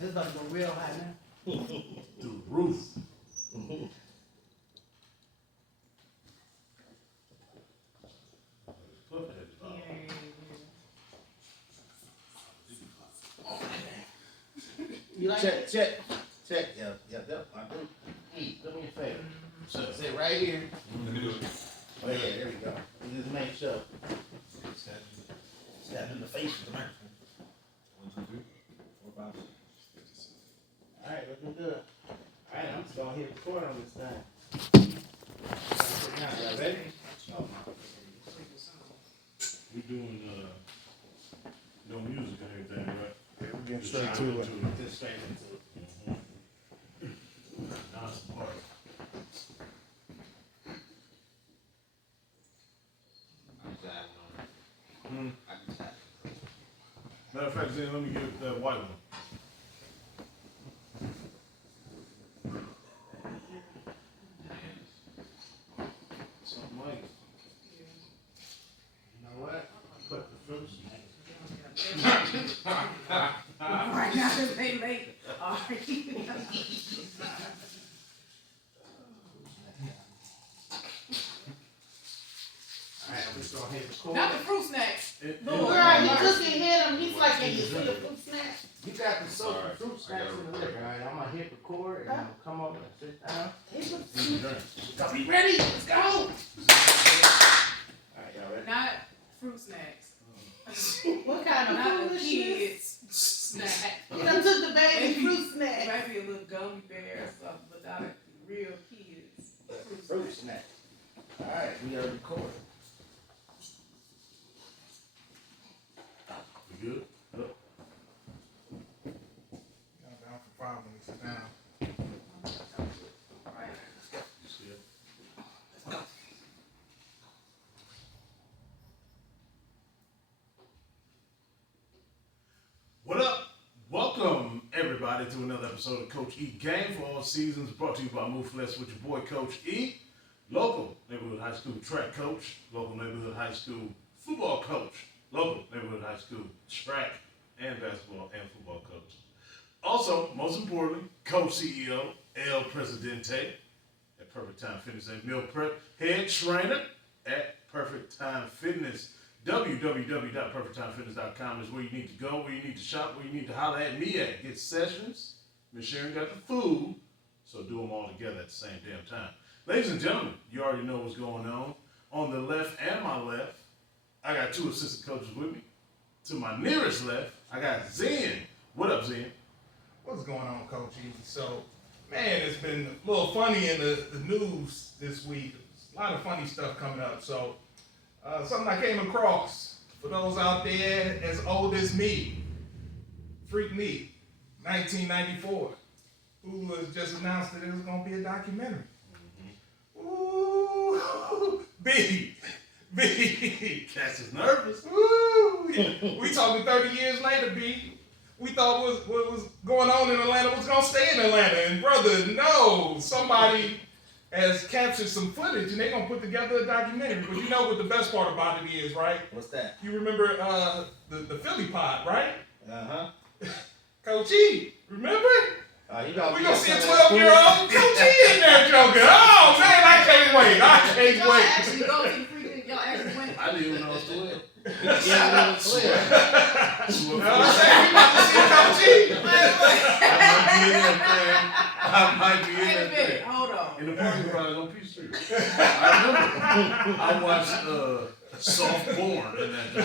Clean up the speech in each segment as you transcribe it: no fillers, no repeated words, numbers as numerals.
It's about to go real high now. Through the roof. You like Check. Yeah. I do. Eat. Do me a favor. So sit right here. Let me do it. Oh yeah, there we go. Just make sure. Stab in the face with the microphone. 1, 2, 3, 4, 5, 6. All right, looking good. All right, I'm just gonna hit record on this thing. Now, y'all ready? Oh, We doing no music and everything, right? Yeah, we're getting Just straight straight to it. just straight into it. Now it's the part. Matter of fact, then let me get that white one. Something like it. You know what? Put the fruits in it. Right now, it's late. All right. Alright, I'm just gonna hit record. Not the fruit snacks. Right, he just hit him. He's like, can you see the fruit snacks? You got the soap and fruit snacks in the liquor. Alright, I'm gonna hit record and I'm gonna come over and sit down. So be ready. Let's go. Alright, y'all ready? Not fruit snacks. What kind of Not the foolishness? kids snack. You done took the baby Maybe- fruit snack. Maybe a little gummy bear or something, but not real kids. Fruit snack. Alright, we are recording. We good? Up. I'm down for 5 when we sit down. All right. You see it? What up? Welcome everybody to another episode of Coach E Game for All Seasons, brought to you by Move Flesh with your boy Coach E, local neighborhood high school track coach, local neighborhood high school football coach, local neighborhood high school track and basketball and football coach. Also, most importantly, Coach CEO, El Presidente at Perfect Time Fitness and Meal Prep, head trainer at Perfect Time Fitness. www.perfecttimefitness.com is where you need to go, where you need to shop, where you need to holler at me at. Get sessions. Miss Sharon got the food, so do them all together at the same damn time. Ladies and gentlemen, you already know what's going on. On the left and my left, I got two assistant coaches with me. To my nearest left, I got Zen. What up, Zen? What's going on, Coach E? So, man, it's been a little funny in the news this week. There's a lot of funny stuff coming up. So, something I came across, for those out there as old as me, Freak Me, 1994, who has just announced that it was going to be a documentary. Ooh, B. Cass is nervous. Ooh, we talking 30 years later, B. We thought what was going on in Atlanta was going to stay in Atlanta. And brother, no, somebody has captured some footage and they're going to put together a documentary. But you know what the best part about it is, right? What's that? You remember the Philly pod, right? Uh-huh. Coach E, remember? You We're going to see a 12-year-old Coach E in there joking. Oh, man, I can't wait. Y'all actually go to the freaking, y'all actually went. I didn't even know it was 12. Yeah, it's clear. I'm saying, we about to see Coach E. I might be in Wait a that minute, thing. hold on. In the parking garage on Peach Street. I remember. I watched Softborn in that job.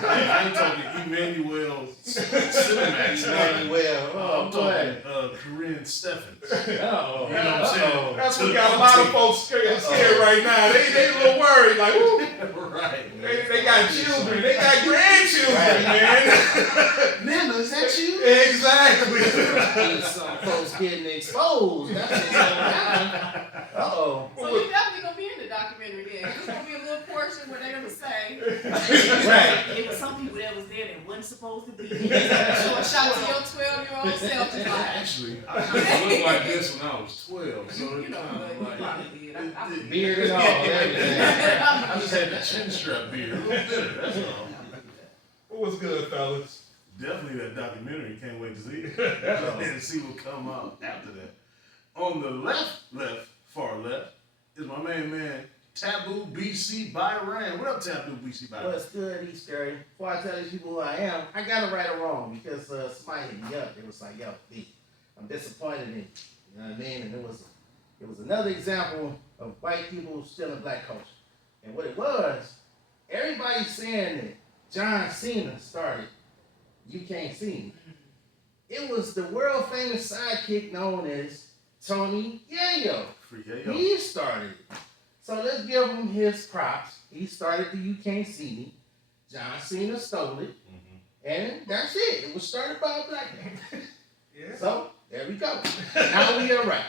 Hey, I ain't talking Emmanuel Cinemax. Emmanuel, I'm talking Corinne Steffens. Oh, You know what I'm saying? That's what got a lot of folks scared right now. They a little worried, like, woo. Right. They got children. They got grandchildren, man. Nana, is that you? Exactly. Some folks getting exposed. That's what's going on. Uh-oh. So you definitely gonna be in the documentary then. There's gonna be a little portion where they're gonna say Right. it was some people that was there that wasn't supposed to be. So a shout to your 12-year-old self. Just like, Actually, I looked like this when I was 12, so you it know, kind but of you like... probably did. I Beard and all, everything. I just had the chin strap beard, a little bitter, that's all. What was good, fellas? definitely that documentary. Can't wait to see it. And see what come out after that. On the far left, is my main man, Taboo BC Byron. What up, Taboo BC Byron? What's good, East Curry? Before I tell these people who I am, I got it right or wrong because somebody hit me up. It was like, yo, B, I'm disappointed in you. You know what I mean? And it was another example of white people stealing black culture. And what it was, everybody's saying that John Cena started You Can't See Me. It was the world famous sidekick known as Tony Yayo. He started it. So let's give him his props. He started the You Can't See Me. John Cena stole it. And that's it. It was started by a black man. Yeah. So there we go. Now we are right.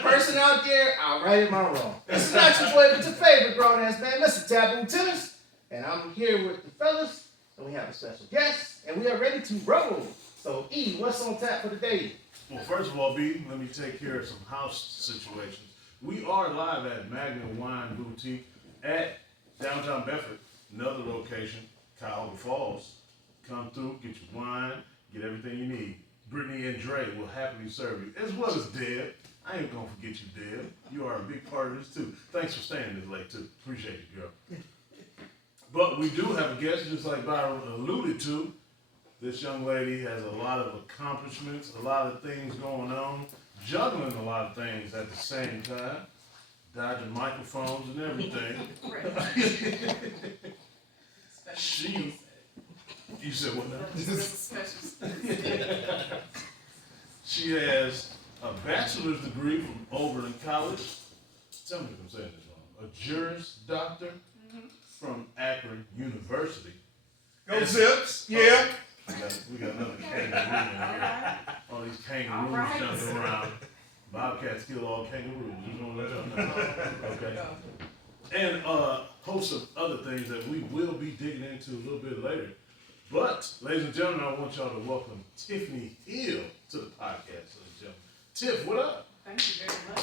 Person out there, I'll right am I wrong. This is not your boy, but your favorite grown ass man, Mr. Taboo Tennis. And I'm here with the fellas, and we have a special guest, and we are ready to roll. So E, what's on tap for the day? Well, first of all, B, let me take care of some house situations. We are live at Magna Wine Boutique at downtown Bedford, another location, Cuyahoga Falls. Come through, get your wine, get everything you need. Brittany and Dre will happily serve you, as well as Deb. I ain't gonna forget you, Deb. You are a big part of this too. Thanks for staying this late too. Appreciate you, girl. But we do have a guest, just like Byron alluded to. This young lady has a lot of accomplishments, a lot of things going on, juggling a lot of things at the same time, dodging microphones and everything. You said what now? She has a bachelor's degree from Oberlin College. Tell me if I'm saying this wrong. A Juris Doctor from Akron University. Go Zips. Yeah. We got another kangaroo in here. All these kangaroos jumping around. Bobcats kill all kangaroos. You know what I'm talking about? Okay. And a host of other things that we will be digging into a little bit later. But, ladies and gentlemen, I want y'all to welcome Tiffany Hill to the podcast, ladies and gentlemen. Tiff, what up? Thank you very much.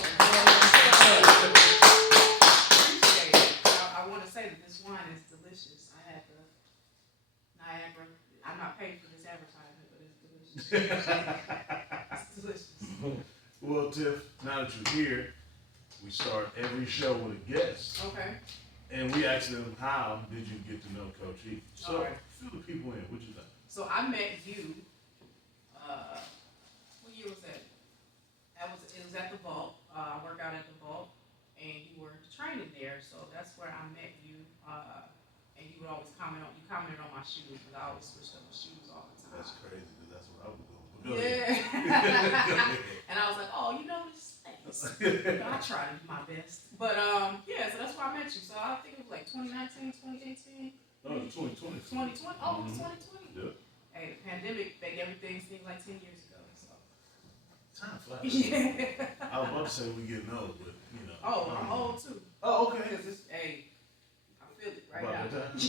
Appreciate it. I want to say that this wine is delicious. I had the Niagara. I'm not paid for this advertisement, but it's delicious. It's delicious. Well, Tiff, now that you're here, we start every show with a guest. Okay. And we asked them, how did you get to know Coach E? So, fill the people in. What you think? So I met you, what year was that? It was at the Vault. I work out at the Vault, and you were training there, so that's where I met you. And you would always commented on my shoes, because I always switched up my shoes all the time. That's crazy, because that's what I was doing. And I was like, oh, you know this space. I try to do my best. But yeah, so that's where I met you. So I think it was like 2019, 2018. No, it was 2020. 2020? Oh, it was 2020? Yeah. Hey, the pandemic made everything seem like 10 years ago. So. Time flies. Yeah. I was about to say we getting old, but you know. Oh, I'm old too. Oh, okay. Because it's, hey, I feel it right About now. that time?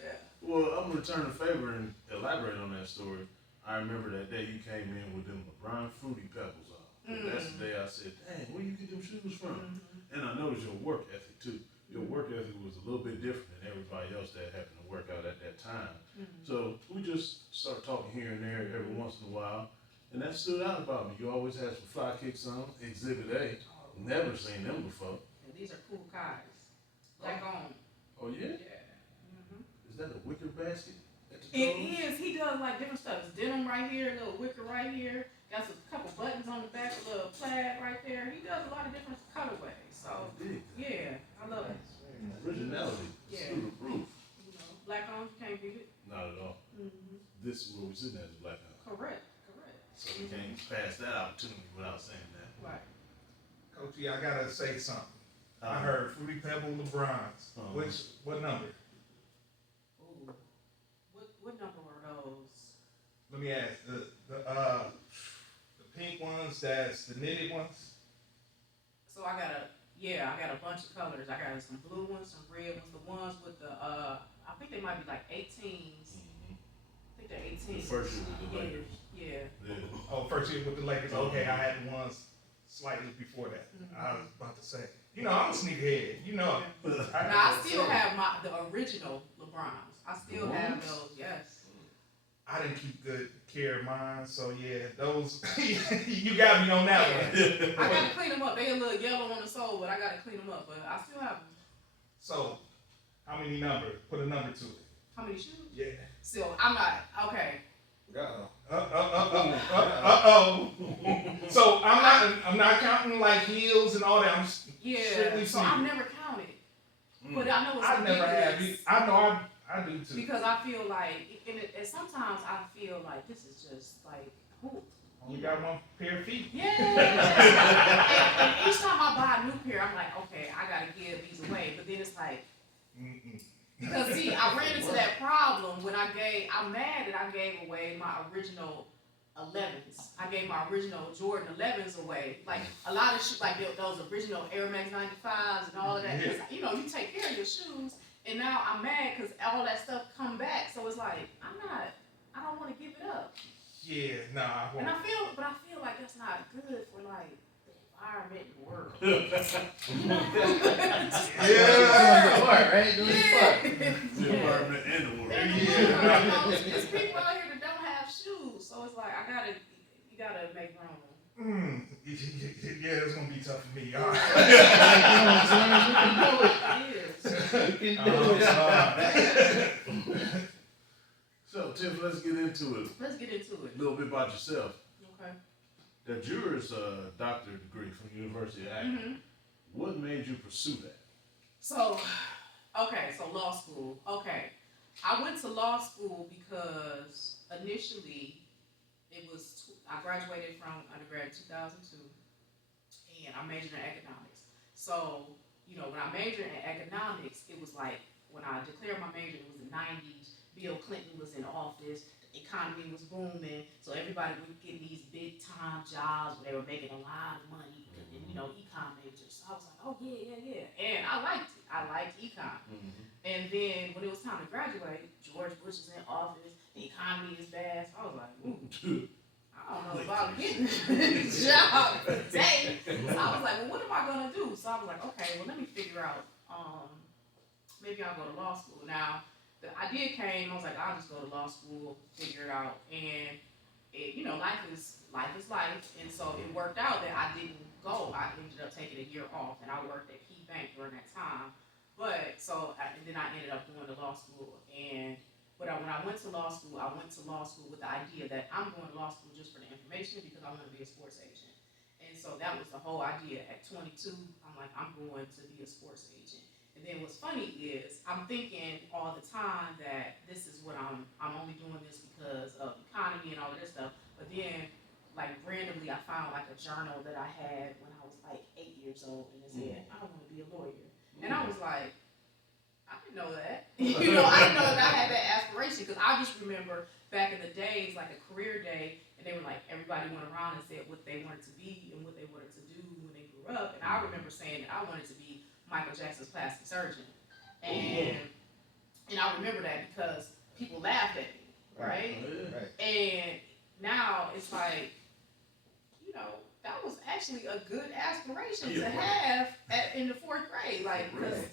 Yeah. Well, I'm gonna return the favor and elaborate on that story. I remember that day you came in with them LeBron Fruity Pebbles on. That's the day I said, dang, where you get them shoes from? And I noticed your work ethic too. Your work ethic was a little bit different than everybody else that happened to work out at that time. So we just start talking here and there every once in a while. And that stood out about me. You always had some fly kicks on, Exhibit A. Never seen them before. And these are cool guys. Black on. Oh yeah? Yeah. Is that a wicker basket? It is. He does like different stuff. It's denim right here, a little wicker right here. Got a couple buttons on the back, a little plaid right there. He does a lot of different colorways. So yeah, I love it. Originality. Yeah. Through the roof. You know, black on, you can't beat it. Not at all. This is where we're sitting at, the black house. Correct. So we can't pass that opportunity without saying that. Right. Coach E, I gotta say something. I heard Fruity Pebble LeBrons. What number? Ooh. What number were those? Let me ask. The pink ones, that's the knitted ones. So I got a bunch of colors. I got some blue ones, some red ones, the ones with the I think they might be like 18s. I think they're 18s. The first year with the Lakers. Yeah. Oh, first year with the Lakers. Okay, I had the ones slightly before that. I was about to say, I'm a sneakerhead. Now I still have the original LeBrons. I still have those. Yes. I didn't keep good care of mine, so yeah, those you got me on that one. I gotta clean them up. They a little yellow on the sole, but I gotta clean them up. But I still have them. So, how many number? Put a number to it. How many shoes? Yeah. So I'm not okay. Uh-oh. So I'm not counting like heels and all that. I'm strictly So I've never counted, but I know it's I never have. I know I do too. because I feel like, and sometimes I feel like this is just like who. You got one pair of feet. Yeah. and each time I buy a new pair, I'm like, okay, I gotta give these away. But then it's like, because see, I ran into that problem when I'm mad that I gave away my original 11s. I gave my original Jordan 11s away. Like a lot of shoes, like those original Air Max 95s and all of that. Yeah. You know, you take care of your shoes. And now I'm mad because all that stuff come back. So it's like, I don't want to give it up. Yeah, nah, I won't. And I feel like that's not good for like the environment and the world. Yeah. Part, right? Doing his part. The environment and the world. And the world, you know, there's people out here that don't have shoes. So it's like, you gotta make room. Yeah, it's gonna be tough for me. All right. It is. So, Tiff, let's get into it. Let's get into it. A little bit about yourself. Okay. The juris doctorate degree from the University of Akron. Mm-hmm. What made you pursue that? So law school. Okay. I went to law school because initially I graduated from undergrad in 2002 and I majored in economics. So, you know, when I majored in economics, it was like when I declared my major, it was the 90s. Bill Clinton was in office, the economy was booming, so everybody was getting these big time jobs where they were making a lot of money, and you know, econ majors. So I was like, oh yeah. And I liked it. I liked econ. Mm-hmm. And then when it was time to graduate, George Bush is in office, the economy is bad. So I was like, ooh, I don't know about getting a job today. So I was like, well, what am I gonna do? So I was like, okay, well, let me figure out, maybe I'll go to law school. Now, the idea came, I was like, I'll just go to law school, figure it out. And, you know, life is life. And so it worked out that I didn't go. I ended up taking a year off, and I worked at Key Bank during that time. But, and then I ended up going to law school. But when I went to law school with the idea that I'm going to law school just for the information because I want to be a sports agent. And so that was the whole idea. At 22, I'm like, I'm going to be a sports agent. And then what's funny is I'm thinking all the time that this is what I'm only doing this because of economy and all of this stuff. But then, like randomly, I found like a journal that I had when I was like 8 years old, and it said, I want to be a lawyer. And I was like, I didn't know that. You know, I didn't know that I had that aspiration because I just remember back in the days, like a career day, and they were like, everybody went around and said what they wanted to be and what they wanted to do when they grew up. And I remember saying that I wanted to be Michael Jackson's plastic surgeon. And I remember that because people laughed at me, right? And now it's like, you know, that was actually a good aspiration to have in the 4th grade. Like, because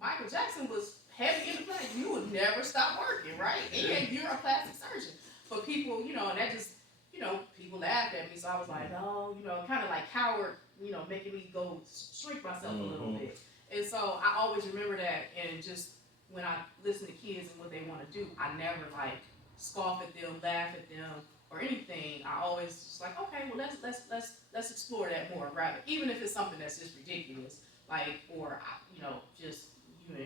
Michael Jackson was heavy in the play. You would never stop working, right? And you're a plastic surgeon. But people, you know, and that just, you know, people laughed at me. So I was like, oh, you know, kind of like Howard, you know, making me go shrink myself a little bit. And so I always remember that, and just when I listen to kids and what they want to do, I never like scoff at them, laugh at them, or anything. I always just like, okay, well let's explore that more, rather, even if it's something that's just ridiculous, like, or you know, just you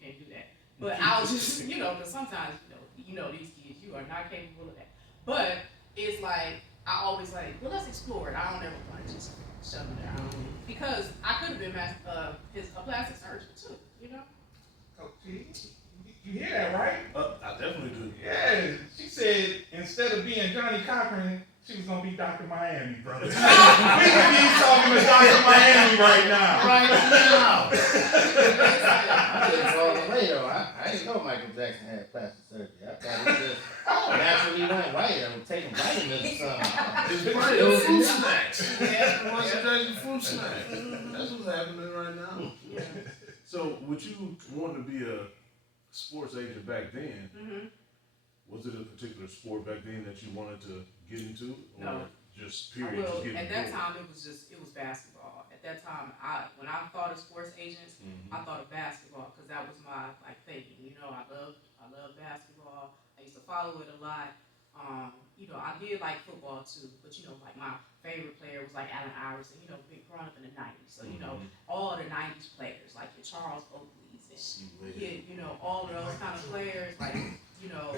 can't do that. But I'll just, you know, because sometimes you know these kids, you are not capable of that. But it's like I always like, well, let's explore it. I don't ever want to just shut them down because I could have been a plastic surgeon too, you know. Oh, gee, you hear that, right? I definitely do. Yeah, she said instead of being Johnny Cochran, she was gonna be Dr. Miami, brother. We could be talking to Dr. Miami right now. Right now. I just rolled away though. I didn't know Michael Jackson had plastic surgery. I thought he just naturally went white. I was taking vitamins or something. It's probably those fruit snacks. Michael Jackson fruit snacks. That's what's happening right now. Yeah. So, would you want to be a sports agent back then, Mm-hmm. was it a particular sport back then that you wanted to get into? Or No. just period? Well, just getting at that bored? time it was basketball. At that time, when I thought of sports agents, I thought of basketball because that was my like thing. You know, I love basketball. I used to follow it a lot. You know, I did like football too, but you know, like my favorite player was like Allen Iverson. You know, been growing up in the '90s, so you know all the '90s players like your Charles Oakley's and you know all of those kind of players like you know.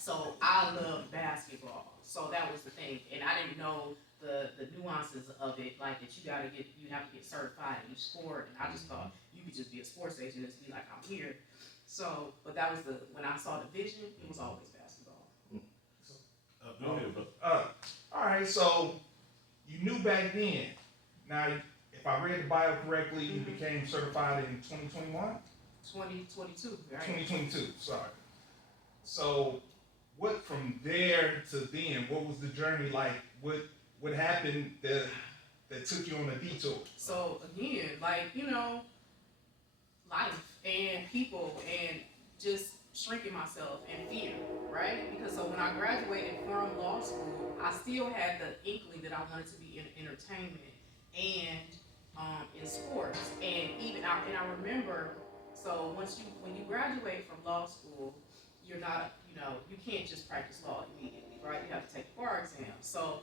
So I loved basketball. So that was the thing, and I didn't know the nuances of it, like that you have to get certified in each sport, and I just thought you could just be a sports agent and just be like, I'm here. So, but that was when I saw the vision, it was always basketball. Go ahead, bro. All right, so you knew back then. Now, if I read the bio correctly, you became certified in 2021? 2022, right? 2022, sorry. So, what from there to then, what was the journey like? What happened that took you on a detour? So, again, like, you know, life and people and just shrinking myself and fear, right? Because so when I graduated from law school, I still had the inkling that I wanted to be in entertainment and in sports. And I remember, so when you graduate from law school, you're not, you know, you can't just practice law immediately, right? You have to take the bar exam. So,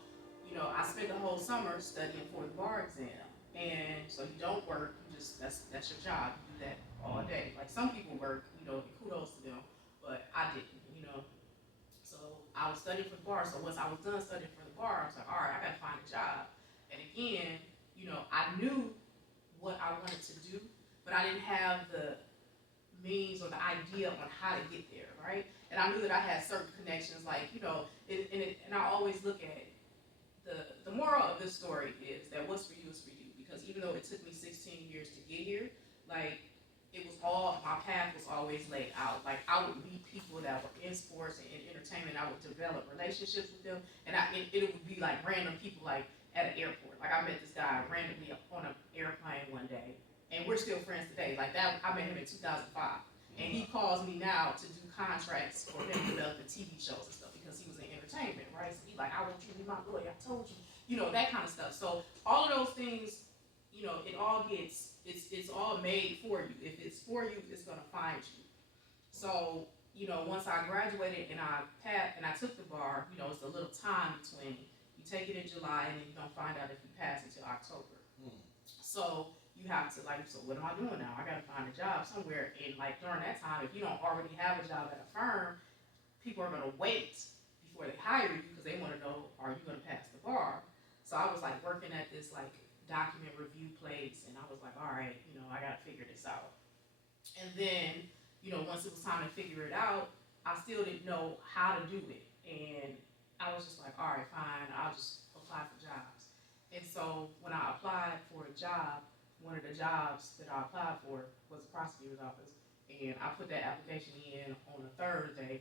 you know, I spent the whole summer studying for the bar exam. And so you don't work, that's your job. You do that all day. Like some people work, you know, and kudos to them, but I didn't, you know. So I was studying for the bar. So once I was done studying for the bar, I was like, all right, I gotta find a job. And again, you know, I knew what I wanted to do, but I didn't have the means or the idea on how to get there, right? And I knew that I had certain connections, like, you know, and I always look at the moral of this story is that what's for you is for you. Because even though it took me 16 years to get here, like it was all, my path was always laid out. Like I would meet people that were in sports and in entertainment. I would develop relationships with them, and it would be like random people, like at an airport. Like I met this guy randomly on an airplane one day, and we're still friends today. Like that, I met him in 2005, and he calls me now to do contracts for him developing TV shows and stuff because he was in entertainment, right? So he's like, I want you to be my lawyer. I told you, you know, that kind of stuff. So all of those things, you know, it all gets, it's all made for you. If it's for you, it's gonna find you. So, you know, once I graduated and I took the bar, you know, it's a little time between. You take it in July and then you don't find out if you pass until October. So you have to like, so what am I doing now? I gotta find a job somewhere. And like during that time, if you don't already have a job at a firm, people are gonna wait before they hire you because they wanna know, are you gonna pass the bar? So I was like working at this like document review place, and I was like, all right, you know, I gotta figure this out. And then, you know, once it was time to figure it out, I still didn't know how to do it. And I was just like, all right, fine, I'll just apply for jobs. And so when I applied for a job, one of the jobs that I applied for was the prosecutor's office. And I put that application in on a Thursday,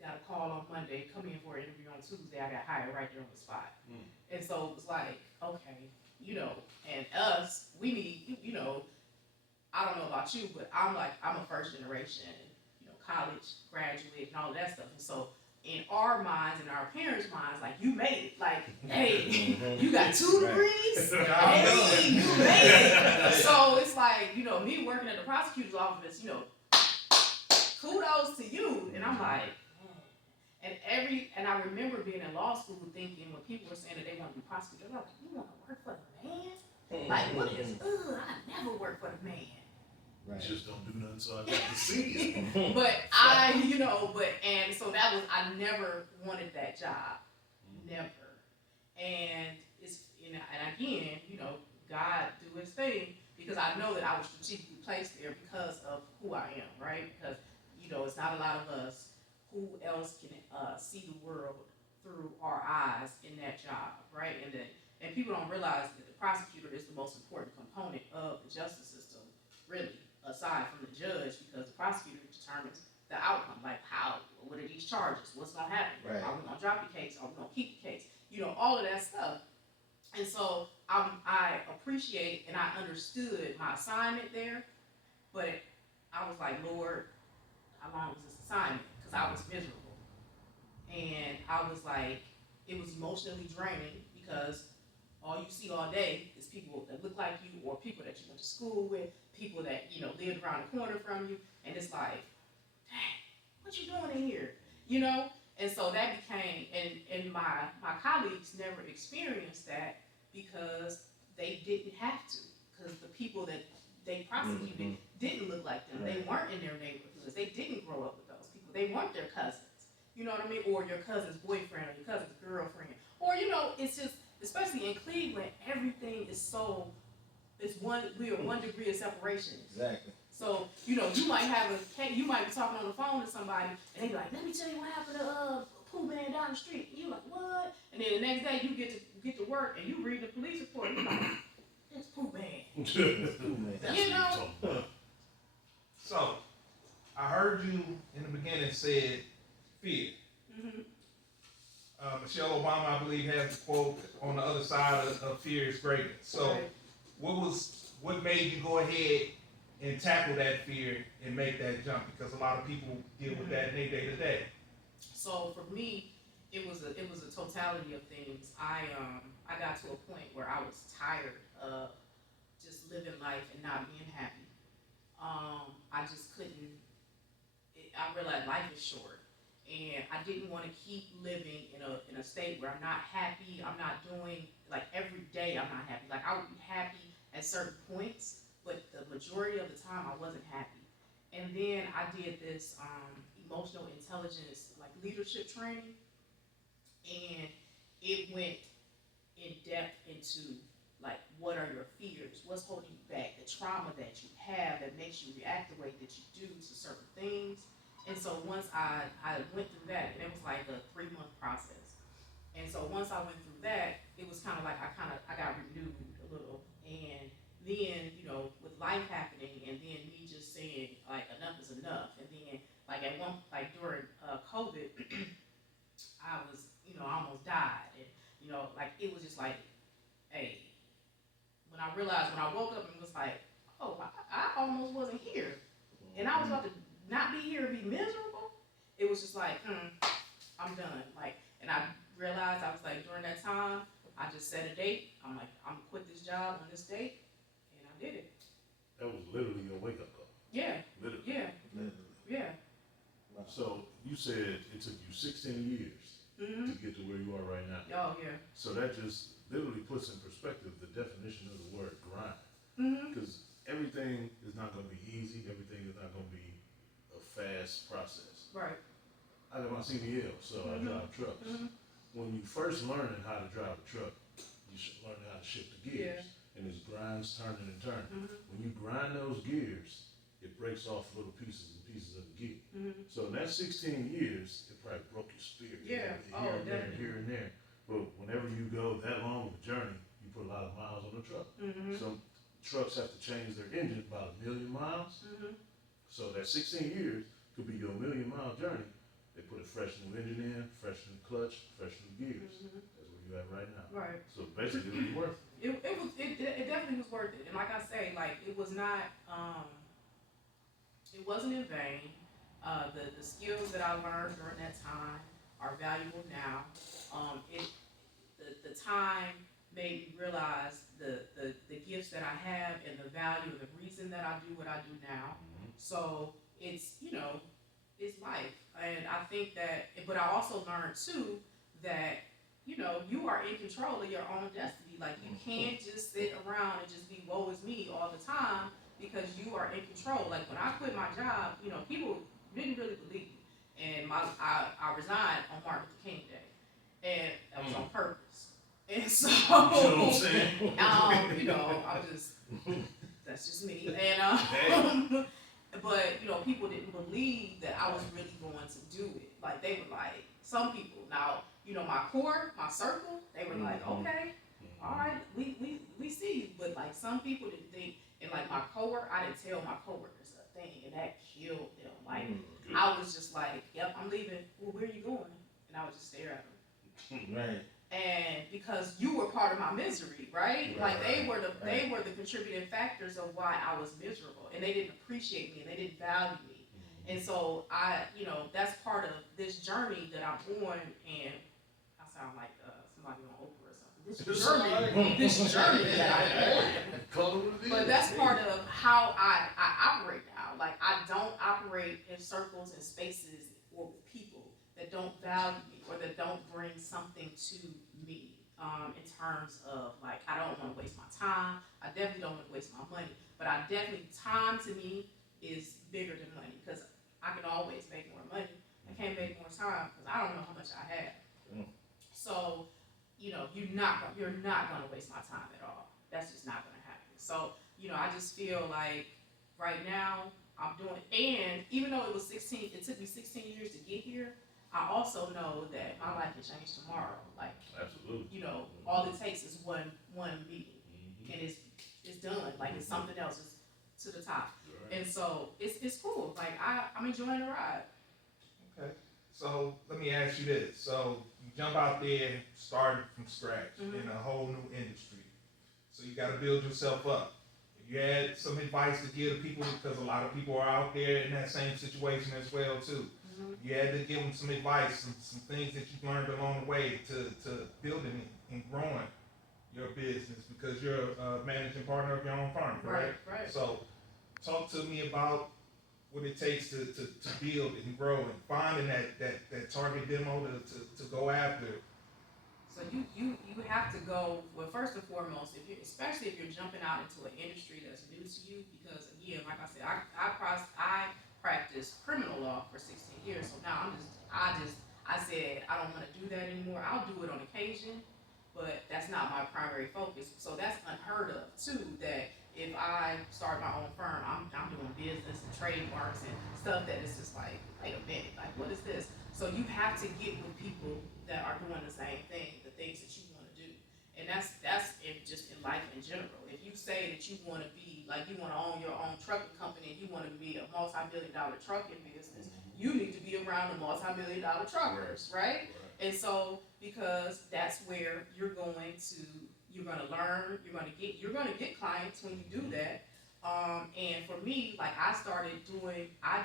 got a call on Monday, come in for an interview on Tuesday, I got hired right there on the spot. And so it was like, okay, you know, and us, we need, you know, I don't know about you, but I'm a first generation, you know, college graduate and all of that stuff. And so in our minds and our parents' minds, like you made it. Like, hey, you got 2 degrees. Hey, you made it. So it's like, you know, me working at the prosecutor's office, you know, kudos to you. And I'm like, and I remember being in law school thinking when people were saying that they want to be prosecutors, I was like, you want to work for the man? Like, what is, I never work for the man. Right. Just don't do nothing so I get to see it. But and so that was, I never wanted that job. Never. And it's, you know, and again, you know, God do his thing because I know that I was strategically placed there because of who I am, right? Because, you know, it's not a lot of us. Who else can see the world through our eyes in that job, right? And people don't realize that the prosecutor is the most important component of the justice system, really, aside from the judge, because the prosecutor determines the outcome, like what are these charges? What's gonna happen? Right. Are we gonna drop the case? Are we gonna keep the case? You know, all of that stuff. And so I appreciate and I understood my assignment there, but I was like, Lord, how long was this assignment? Because I was miserable. And I was like, it was emotionally draining because all you see all day is people that look like you or people that you went to school with, people that, you know, lived around the corner from you. And it's like, dang, what you doing in here? You know? And so that became, and my colleagues never experienced that because they didn't have to. Because the people that they prosecuted didn't look like them. They weren't in their neighborhoods. They didn't grow up with those people. They weren't their cousins. You know what I mean? Or your cousin's boyfriend or your cousin's girlfriend. Or, you know, it's just, especially in Cleveland, everything is so, we are 1 degree of separation. Exactly. So, you know, you might you might be talking on the phone to somebody, and they be like, let me tell you what happened to Pooh Man down the street. And you're like, what? And then the next day you get to work and you read the police report, and you're like, it's Pooh Man. You know? So, I heard you in the beginning said fear. Michelle Obama, I believe, has a quote on the other side of fear is greatness. So, what made you go ahead and tackle that fear and make that jump? Because a lot of people deal with that in their day to day. So for me, it was a totality of things. I got to a point where I was tired of just living life and not being happy. I just couldn't. I realized life is short, and I didn't want to keep living in a state where I'm not happy. I'm not doing, like, every day I'm not happy. Like, I would be happy at certain points, but the majority of the time I wasn't happy. And then I did this emotional intelligence, like, leadership training, and it went in depth into, like, what are your fears, what's holding you back, the trauma that you have that makes you react the way that you do to certain things. And so once I went through that, and it was like a 3-month process. And so once I went through that, it was kind of like I got renewed a little. And then, you know, with life happening, and then me just saying, like, enough is enough. And then, like, during COVID, I was, you know, I almost died. And, you know, like, it was just like, hey, when I realized, when I woke up and was like, oh, I almost wasn't here. And I was about to not be here and be miserable. It was just like, I'm done. Like, and I realized, I was like, during that time, I just set a date. I'm like, I'm gonna quit this job on this date. And I did it. That was literally your wake up call. Yeah. Literally. Yeah. Yeah. So you said it took you 16 years to get to where you are right now. Oh, yeah. So that just literally puts in perspective the definition of the word grind. Because everything is not going to be easy. Everything is not going to be a fast process. Right. I got my CDL, so I drive trucks. When you first learning how to drive a truck, you should learn how to shift the gears. And it's grinds turning and turning. When you grind those gears, it breaks off little pieces and pieces of the gear. So in that 16 years, it probably broke your spirit. Yeah. Here and there, here and there. But whenever you go that long of a journey, you put a lot of miles on the truck. Some trucks have to change their engine about 1 million miles. So that 16 years could be your 1 million mile journey. They put a fresh new engine in, fresh new clutch, fresh new gears. That's where you at right now. Right. So basically, it was worth it. It definitely was worth it. And like I say, like, it was not, it wasn't in vain. The skills that I learned during that time are valuable now. The time made me realize the gifts that I have and the value and the reason that I do what I do now. So it's, you know, it's life. And I think that, but I also learned too that, you know, you are in control of your own destiny. Like, you can't just sit around and just be woe is me all the time, because you are in control. Like, when I quit my job, you know, people didn't really believe me. And I resigned on Martin Luther King Day. And that was on purpose. And so, You know what I'm saying? you know, that's just me. And, but, you know, people didn't believe that I was really going to do it. Like, they were like, some people, now, you know, my core, my circle, they were like, okay, all right, we see you. But, like, some people didn't think, and, like, my coworker, I didn't tell my coworkers a thing, and that killed them. Like, I was just like, yep, I'm leaving. Well, where are you going? And I would just stare at them. Right. And because you were part of my misery, right? Like they were the contributing factors of why I was miserable, and they didn't appreciate me and they didn't value me. And so that's part of this journey that I'm on, and I sound like somebody on Oprah or something. This journey that I'm on. But that's part of how I operate now. Like I don't operate in circles and spaces or with people that don't value me or that don't bring something to me. In terms of like, I don't want to waste my time. I definitely don't want to waste my money. But time to me is bigger than money, because I can always make more money. I can't make more time because I don't know how much I have. So, you're not going to waste my time at all. That's just not going to happen. So, I just feel like right now I'm doing, and even though it took me 16 years to get here, I also know that my life can change tomorrow. Like, absolutely, all it takes is one meeting, and it's done. Like it's something else. It's to the top, and so it's cool. Like I'm enjoying the ride. Okay, so let me ask you this: so you jump out there, started from scratch in a whole new industry. So you got to build yourself up. You had some advice to give to people, because a lot of people are out there in that same situation as well too. You had to give them some advice, some things that you learned along the way to building and growing your business, because you're a managing partner of your own firm, correct? Right. So talk to me about what it takes to build and grow and finding that target demo to go after. So you have to go, well, first and foremost, especially if you're jumping out into an industry that's new to you, because again, like I said, I practiced criminal law for 16 years, so now I said I don't want to do that anymore. I'll do it on occasion, but that's not my primary focus. So that's unheard of too, that if I start my own firm, I'm doing business and trademarks and stuff that is just like, wait a minute, like what is this? So you have to get with people that are doing the same thing, the things that you want to do. And that's just in life in general. If you say that you want to be, like you want to own your own trucking company and you want to be a multi-million-dollar trucking business, you need to be around the multi-million-dollar truckers, right? And so, because that's where you're going to learn, you're going to get clients when you do that. And for me, like I started doing, y'all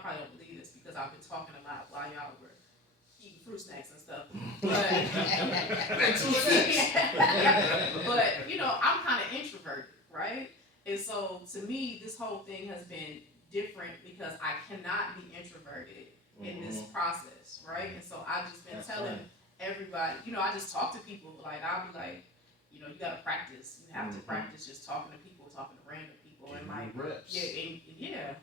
probably don't believe this because I've been talking a lot while y'all were eating fruit snacks and stuff. But I'm kind of introverted, right? And so to me, this whole thing has been different because I cannot be introverted in this process, right? And so I've just been telling everybody, I just talk to people, like I'll be like, you gotta practice. You have to practice just talking to people, talking to random people, and like reps.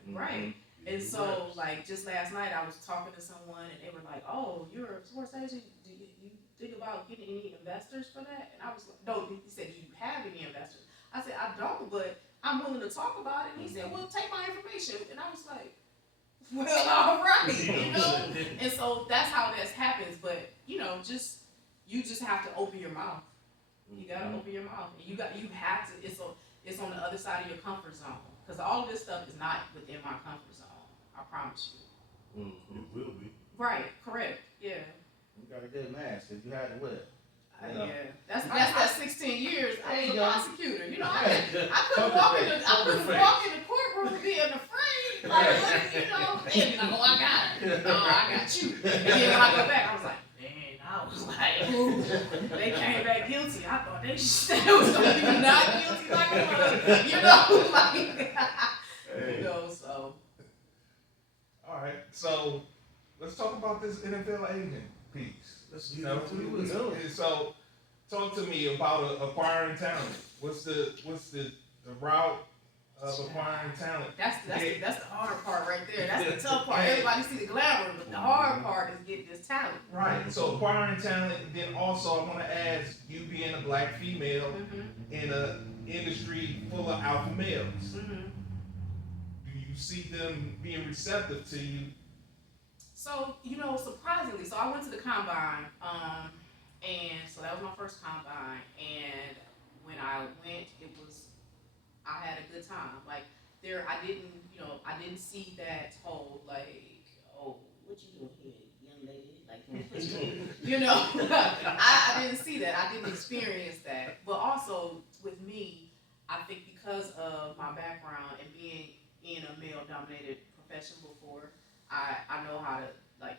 Right. And so like just last night I was talking to someone and they were like, "Oh, you're a sports agent. Do you think about getting any investors for that?" And I was like, "No." He said, "Do you have any investors?" I said, "I don't, but I'm willing to talk about it." And he said, "Well, take my information." And I was like, "Well, all right," And so that's how this happens. But you just have to open your mouth. You gotta open your mouth, and you have to. It's on the other side of your comfort zone, because all of this stuff is not within my comfort zone. I promise you. It will be. Right. Correct. Yeah. You got a good mask, because you had to whip. Yeah. That's 16 years. I was a prosecutor. I couldn't walk in the courtroom being afraid. Like, they'd be like, "Oh, I got her. Oh, I got you." And then when I go back, I was like, I was like, ooh, they came back guilty. I thought they was going to be not guilty like it was, so. All right, so let's talk about this NFL agent piece. So talk to me about acquiring talent. What's the route of acquiring talent? That's the hard part right there. That's the tough part. Everybody see the glamour, but the hard part is getting this talent. Right. So acquiring talent, and then also I want to ask, you being a black female in an industry full of alpha males, do you see them being receptive to you? So surprisingly, so I went to the combine, and so that was my first combine, and when I went, I had a good time. Like I didn't see that whole like, "Oh, what you doing here, young lady?" Like You know, I didn't see that. I didn't experience that. But also with me, I think because of my background and being in a male-dominated profession before, I know how to like.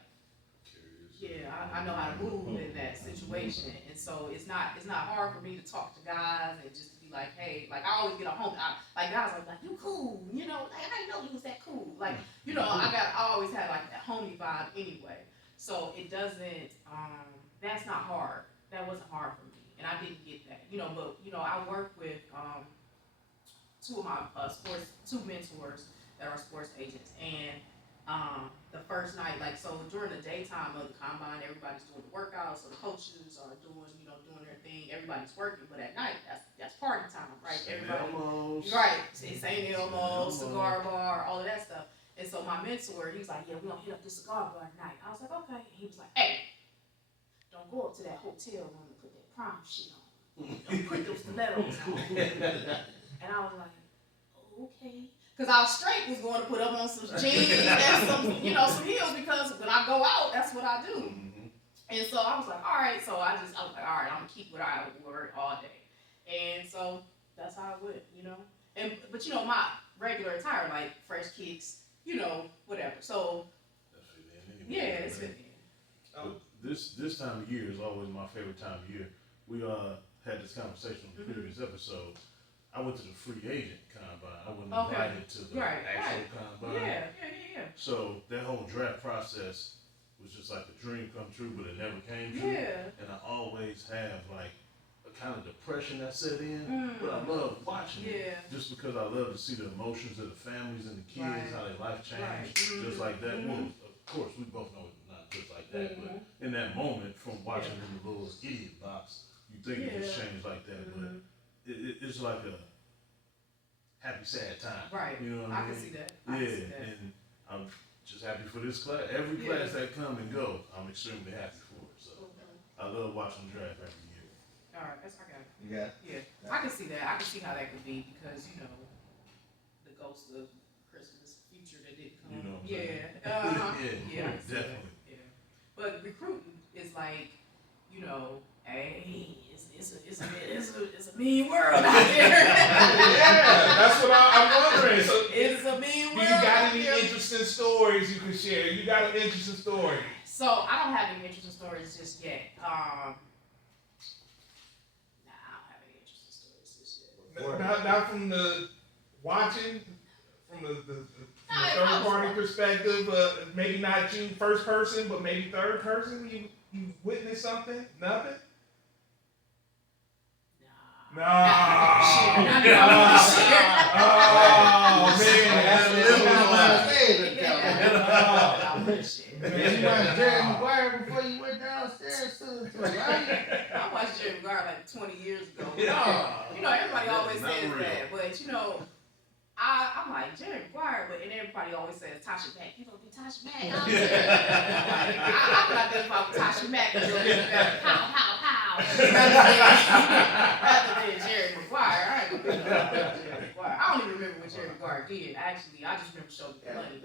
Yeah, I know how to move in that situation, and so it's not hard for me to talk to guys and just be like, hey, like I always get a home, like guys are like, you cool, you know, like I didn't know you was that cool, like you know, I always had like that homie vibe anyway, so it doesn't, that's not hard, that wasn't hard for me, and I didn't get that, you know, but you know, I work with two of my two mentors that are sports agents, and the first night, like, so during the daytime of the combine, everybody's doing the workouts, so the coaches are doing their thing, everybody's working, but at night, that's party time, right? Everybody, right, St. Elmo's, cigar bar, all of that stuff. And so my mentor, he was like, yeah, we're gonna hit up this cigar bar tonight. I was like, okay. And he was like, hey, don't go up to that hotel room and put that prom shit on. Don't put those stilettos on. And I was like, okay. Because I was going to put up on some jeans and some heels, because when I go out, that's what I do. Mm-hmm. And so I was like, all right. So I was like, all right, I'm going to keep what I wore all day. And so that's how it went, you know. But, you know, my regular attire, like fresh kicks, you know, whatever. So, yeah, it's fit in. This time of year is always my favorite time of year. We had this conversation on the previous episode. I went to the free agent combine. I wasn't invited to the actual combine. Yeah. So that whole draft process was just like a dream come true, but it never came true. Yeah. And I always have like a kind of depression that set in, but I love watching it just because I love to see the emotions of the families and the kids, how their life changed, just like that. Well, of course, we both know it's not just like that, but in that moment, from watching in the little idiot box, you think it just changed like that, but it's like a happy, sad time. Right. You know what I mean? I can see that. And I'm just happy for this class. Every class that come and go, I'm extremely happy for it. So I love watching draft every year. All right, I got it. You got it? Yeah, I can see that. I can see how that could be, because, you know, the ghost of Christmas future that didn't come. You know what I'm saying? Yeah, definitely. Yeah. But recruiting is like, you know, hey, it's a mean world out there. Yeah, that's what I'm wondering. So it's a mean world. Do you got any interesting stories you can share? You got an interesting story? So I don't have any interesting stories just yet. I don't have any interesting stories just yet. Not from the watching, from the third party perspective. Maybe not you first person, but maybe third person. You witnessed something? Nothing. Oh man, You watched Jerry Maguire before you went downstairs to I watched Jerry Maguire like 20 years ago. You know, everybody always says that, but you know, I'm like, Jerry Maguire, and everybody always says Tasha Mack. You gonna be Tasha Mack? I can identify with Tasha Mack and pow, pow, pow. Rather than Jerry Maguire. I ain't gonna be Jerry Maguire. I don't even remember what Jerry Maguire did, actually. I just remember showing the money.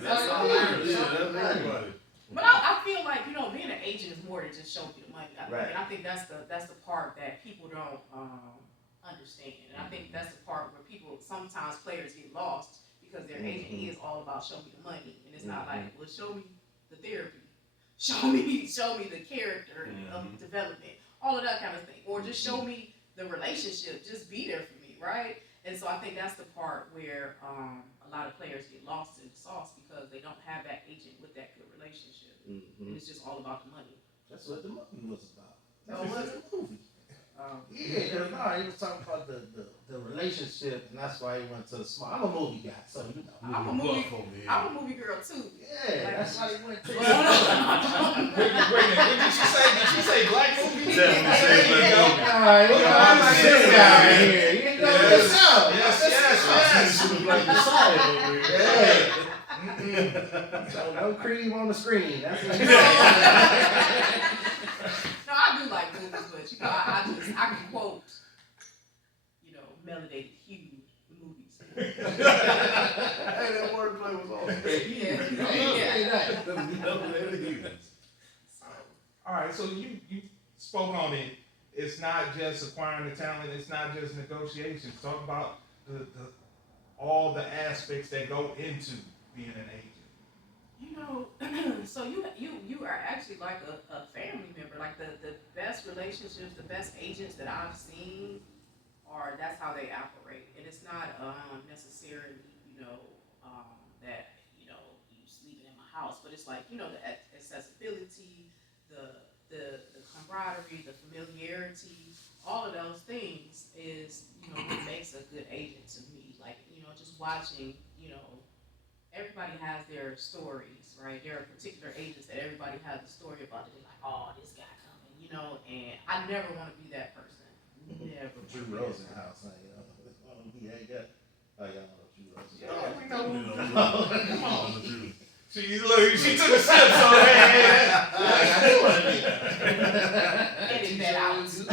That's all I remember. That's everybody. But I feel like, you know, being an agent is more than just showing you the money. And I think that's the part that people don't understand. And I think that's the part where sometimes players get lost, because their agent is all about show me the money, and it's not like, well, show me the therapy, show me the character of development, all of that kind of thing, or just show me the relationship, just be there for me, right? And so I think that's the part where a lot of players get lost in the sauce, because they don't have that agent with that good relationship, and it's just all about the money. That's what the movie was about. Oh, was it? The movie. He was talking about the relationship, and that's why he went to the small. I'm a movie guy, so you know. I'm a movie girl too. Yeah, like, that's how he went to. Wait a minute, did she say black movie? I'm like this guy right here. You know this out. Yes. So no cream on the screen. That's what No, I do like movies, but you know, I can quote, you know, melanated hued movies. Hey, that wordplay was awesome. Yeah. Melanated hues. All right, so you spoke on it. It's not just acquiring the talent. It's not just negotiations. Talk about all the aspects that go into being an agent. You know, so you are actually like a family member. Like the best relationships, the best agents that I've seen are that's how they operate. And it's not necessarily, that, you sleeping in my house, but it's like, the accessibility, the camaraderie, the familiarity, all of those things is, what makes a good agent to me. Like, just watching, everybody has their stories, right? There are particular agents that everybody has a story about. They're like, oh, this guy coming, and I never want to be that person. Never. Drew Rose in the house, huh? He ain't got. Oh, y'all know Drew Rose. Yeah, we know. Come on, Drew. She took a sip, so hey. I do want to be. Edit that out. She took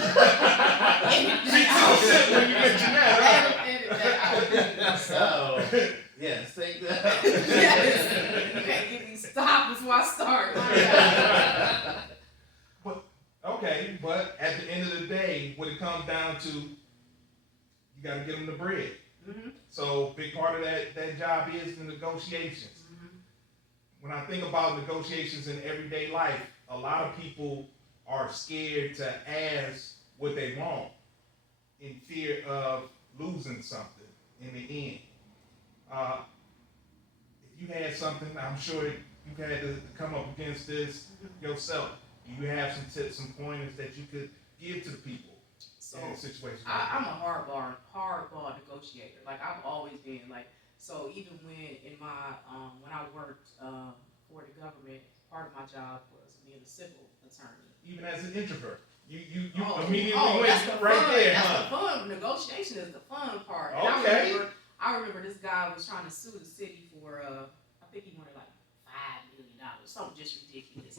a sip when you mentioned that, right? Edit that out. So, yes, take that. Yes. You can't get me stopped before I start. Okay, but at the end of the day, what it comes down to, you got to get them the bread. Mm-hmm. So big part of that job is the negotiations. Mm-hmm. When I think about negotiations in everyday life, a lot of people are scared to ask what they want in fear of losing something in the end. If you had something, I'm sure you've had to come up against this yourself. You have some tips, some pointers that you could give to the people in a situation. I'm a hardball negotiator. Like I've always been. Like so, even when in my when I worked for the government, part of my job was being a civil attorney. Even as an introvert, you immediately that's went the right fun. there, That's huh? the fun. Negotiation is the fun part. And Okay. I remember this guy was trying to sue the city for I think he wanted like $5 million, something just ridiculous.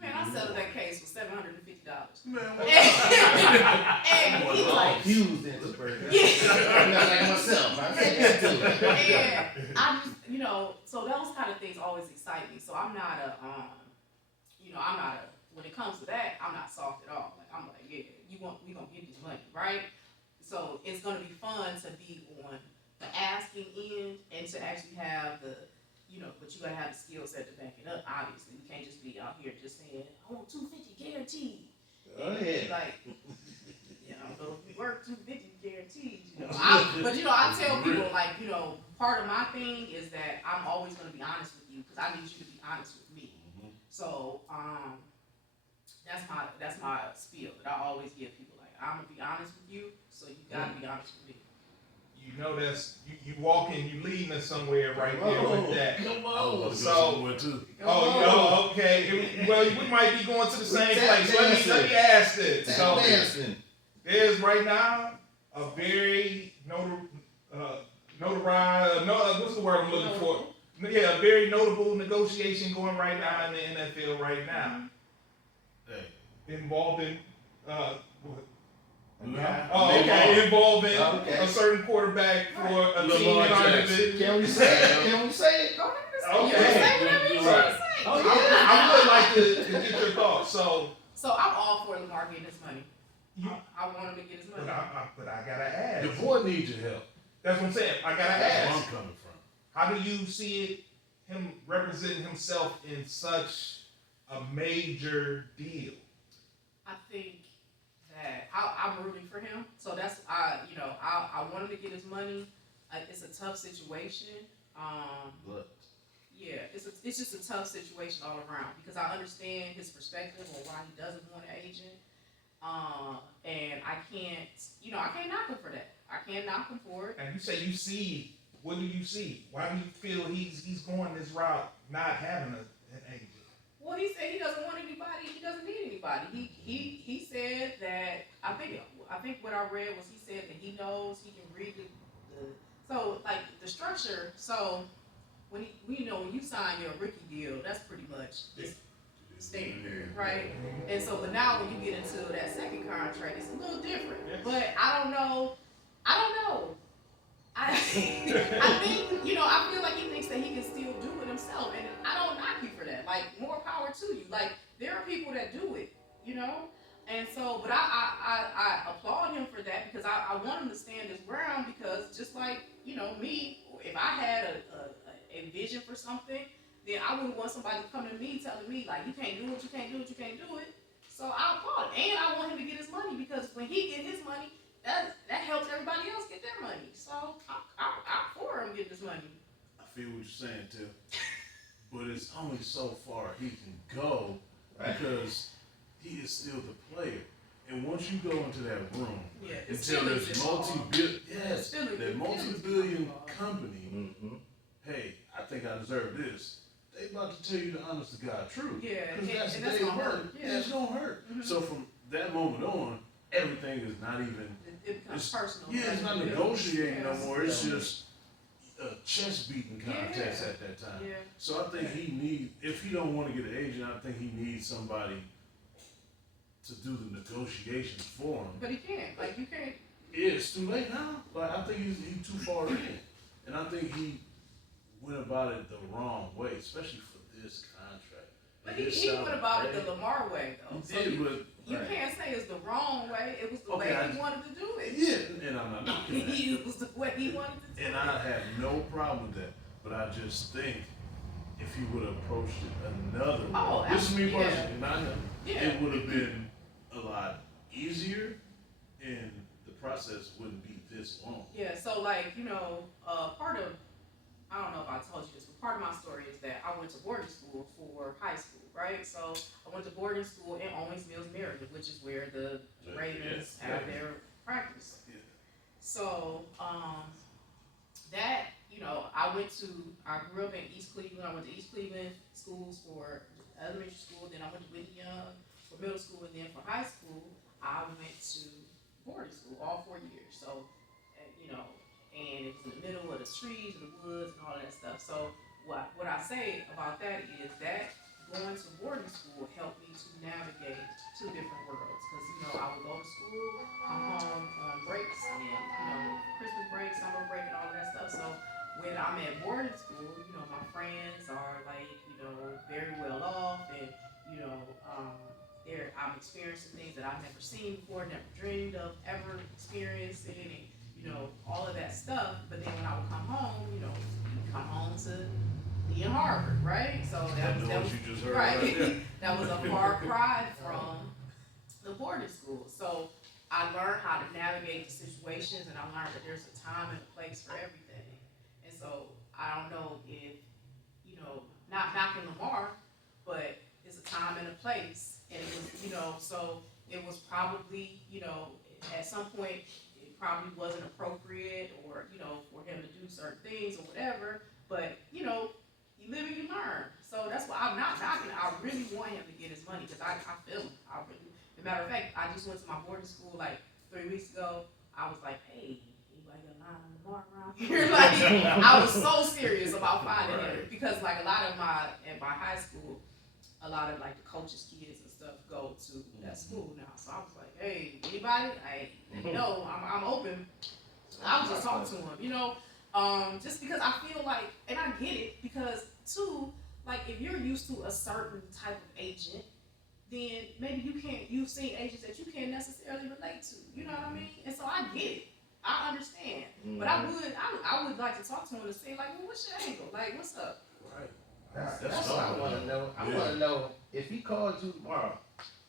Man, I settled that case for $750. Man, and he was like, Huge introvert. Yeah. I'm not like myself. I say that too. and I just, so those kind of things always excite me. So I'm not when it comes to that, I'm not soft at all. Like I'm like, yeah, we gonna get this money, right? So it's gonna be fun to be on the asking end and to actually have the, but you gotta have the skill set to back it up. Obviously, you can't just be out here just saying, I want $250 guaranteed. Oh, And yeah. like, so if you work $250 guaranteed, I tell people like, part of my thing is that I'm always gonna be honest with you because I need you to be honest with me. Mm-hmm. So that's my spiel that I always give people. Like I'm gonna be honest with you, so you gotta be honest with me. You know that's you walking, you leading us somewhere right there with that. Come on. So- Too. Okay. Well, we might be going to the same place. Let me ask this. So there's right now a very what's the word I'm looking for? Yeah, a very notable negotiation going right now in the NFL right now, involving involving a certain quarterback for a team in our division. Can we say it? Go ahead. Okay. You say I would like to get your thoughts. So I'm all for Lamar getting his money. I want him to get his money. but I gotta ask. The board needs your help. That's what I'm saying. I gotta That's ask. where I'm coming from. How do you see it? Him representing himself in such a major deal. I think that I'm rooting for him. So that's I want him to get his money. It's a tough situation. But Yeah, it's just a tough situation all around because I understand his perspective on why he doesn't want an agent. And I can't knock him for that. I can't knock him for it. And you say you see. What do you see? Why do you feel he's going this route, not having an agent? Well, he said he doesn't want anybody. He doesn't need anybody. He said that I think what I read was he said that he knows he can read the structure. So when you sign your rookie deal, that's pretty much standard, right? And so, but now when you get into that second contract, it's a little different. But I don't know. I think, I feel like he thinks that he can still do it himself, and I don't knock you for that. Like, more power to you. Like, there are people that do it, you know? And so, but I applaud him for that because I want him to stand his ground because just like, you know, me, if I had a vision for something, then I wouldn't want somebody to come to me telling me, like, you can't do it, you can't do it, you can't do it. So I applaud him. And I want him to get his money because when he get his money, that helps everybody else get their money. So I'm for him getting his money. I feel what you're saying, Tiff. But it's only so far he can go because he is still the player. And once you go into that room, until there's multi-billion company, hey, I think I deserve this. They about to tell you the honest to God truth. Yeah, because and that's gonna hurt. Yeah. It's gonna hurt. So from that moment on, everything is not even. It becomes personal. Yeah, it's not negotiating no more. It's just a chest beating contest at that time. Yeah. So I think he needs, if he don't want to get an agent, I think he needs somebody to do the negotiations for him. But he can't. Like, you can't. Yeah, it's too late now. Like, I think he's too far in. And I think he went about it the wrong way, especially for this contract. But he went about it the Lamar way, though. He did, but you can't say it's the wrong way. It was the way he wanted to do it. Yeah, and I'm not knocking that. It was the way he wanted to do it. And I have no problem with that. But I just think if he would have approached it another way, this is me personally, not him, it would have been a lot easier and the process wouldn't be this long. Yeah, so like, you know, part of, I don't know if I told you this, but part of my story is that I went to boarding school for high school, right? So I went to boarding school in Owings Mills, Maryland, which is where the Ravens have their practice. Yeah. So, that, you know, I grew up in East Cleveland. I went to East Cleveland schools for elementary school, then I went to Whitney Young for middle school, and then for high school, I went to boarding school all 4 years. So, you know, and it was in the middle of the trees and the woods and all of that stuff. So what I say about that is that going to boarding school helped me to navigate two different worlds. Because, you know, I would go to school, come home on breaks, and, you know, Christmas break, summer break, and all of that stuff. So when I'm at boarding school, you know, my friends are like, you know, very well off, and, you know, I'm experiencing things that I've never seen before, never dreamed of ever experiencing, and, you know, all of that stuff. But then when I would come home, you know, come home to Lee and Harvard, right? So that was you just heard right. That was a far cry from the boarding school. So I learned how to navigate the situations, and I learned that there's a time and a place for everything. And so I don't know if, you know, not knocking Lamar, but it's a time and a place. And it was, you know, so it was probably, you know, at some point it probably wasn't appropriate, or, you know, for him to do certain things or whatever. But, you know, you live and you learn. So that's why I'm not knocking. I really want him to get his money because I feel him. I really. As a matter of fact, I just went to my boarding school like 3 weeks ago. I was like, hey, anybody got a line on the bar around here? Like, I was so serious about finding him because, like, a lot of at my high school, a lot of like the coaches' kids and stuff go to that school now. So I was like, hey, anybody? No, I'm open. I was just talking to him, you know, just because I feel like, and I get it, because too, like, if you're used to a certain type of agent, then maybe you've seen agents that you can't necessarily relate to, you know what I mean? And so I get it. I understand. But I would like to talk to him and say, like, well, what's your angle? Like, what's up? Right. That's what I want to know. I want to know, if he called you tomorrow,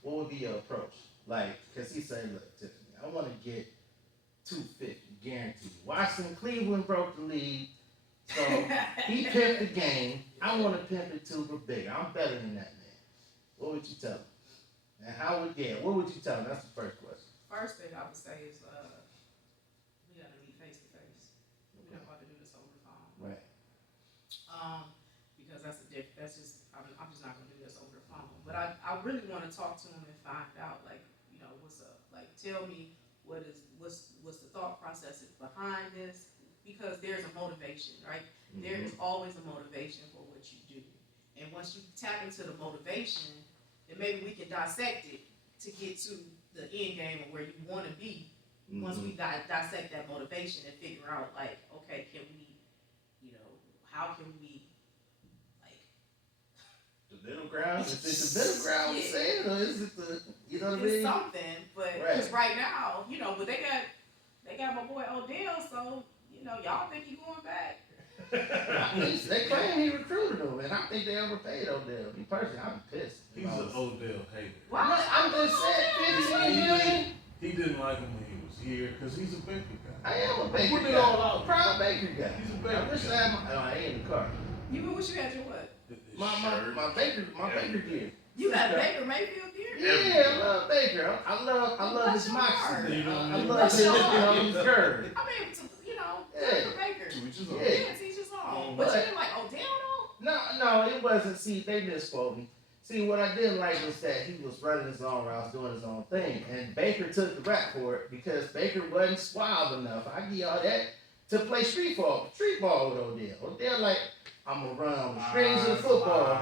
what would be your approach? Like, because he said, look, Tiffany, I want to get 250 guaranteed. Washington, Cleveland broke the league, so he pimped the game. I want to pimp it too, but bigger. I'm better than that man. What would you tell him? And what would you tell him? That's the first question. First thing I would say is, we gotta meet face to face. We're not about to do this over the phone. Right. Because I'm just not gonna do this over the phone. But I really want to talk to him and find out, like, you know, what's up. Like, tell me what's the thought process behind this, because there's a motivation, right? Mm-hmm. There is always a motivation for what you do. And once you tap into the motivation, then maybe we can dissect it to get to the end game of where you want to be. Mm-hmm. Once we dissect that motivation and figure out, like, okay, can we, you know, how can we, like, They don't ground? Is it the middle ground we saying, or is it the, you know what I mean? It's something, but because right now, but they got my boy Odell, so y'all think he going back? They claim he recruited him, and I think they overpaid Odell. Me personally, I'm pissed. He's an Odell hater. Why? I'm just saying, $15 million. He didn't like him when he was here because he's a Baker guy. I am a Baker Put it guy. all out. Proud Baker guy. He's a Baker I wish I ain't in the car. You wish you had your what? My Baker gear. You got Baker Mayfield gear? Yeah, I love Baker. I love his moxie. I love his curve. I mean, good for Baker. Yeah, teach his own. But you didn't like Odell though? No, it wasn't. See, they misquote me. See, what I didn't like was that he was running his own routes, doing his own thing, and Baker took the rap for it because Baker wasn't suave enough. I give y'all that to play street ball with Odell. Odell like, I'm gonna run on the strings of the football,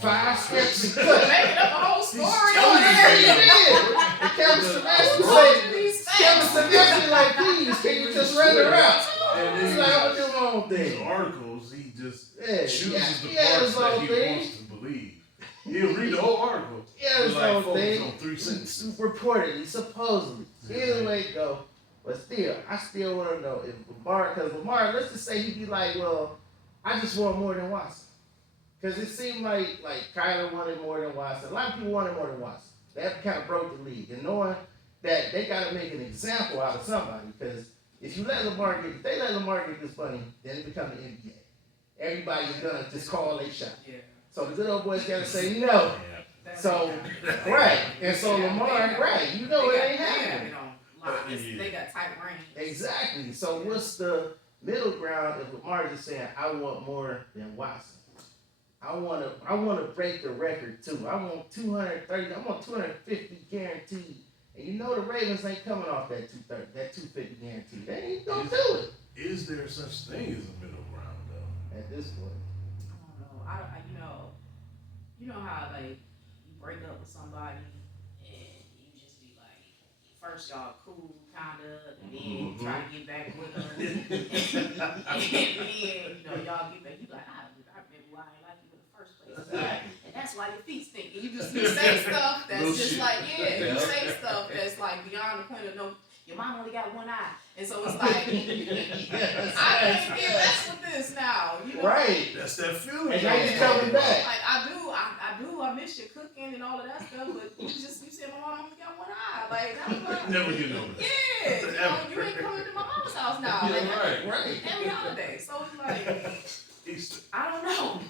5 steps and cut. Making up a whole story Oh, over yeah, he there. did. And Kevin Stefanski like, please, can you just run the route? And He's like, I'm gonna do my own these thing. articles, he just chooses the his parts that own he thing. wants to believe. He'll read the whole article. Yeah, his like own focus thing. on 3 sentences. Reportedly, supposedly. Either way it go. But still, I still want to know if because Lamar, let's just say he'd be like, well, I just want more than Watson. Because it seemed like Kyler wanted more than Watson. A lot of people wanted more than Watson. That kind of broke the league. And knowing that they got to make an example out of somebody. Because if they let Lamar get this money, then it becomes the NBA. Everybody's going to just call a shot. Yeah. So the good old boys got to say no. So, right. And so Lamar, right, it ain't happening. They got tight range. Exactly. So what's the middle ground if Lamar is saying, I want more than Watson? I want to break the record too. I want 230. I want 250 guaranteed. And the Ravens ain't coming off that 230, that 250 guaranteed. They ain't gonna do it. Is there such thing as a middle ground though? At this point. I don't know. You know how you break up with somebody and you just be like, first y'all cool kinda, and then you try to get back with them, and then y'all get back. You like, I remember why I ain't like you in the first place, and that's why your feet stink. And you say stuff that's just like, you say stuff that's like beyond the point of no. Your mom only got one eye, and so it's like, I can't get mess with this now. Right. That's that feeling. And now you're coming back. Like I miss your cooking and all of that stuff, but you said my mom only got one eye. Like that's like, Never get over that. Yeah, you ain't coming to my mom's house now. Like, right. Every holiday, so it's like, Easter. I don't know.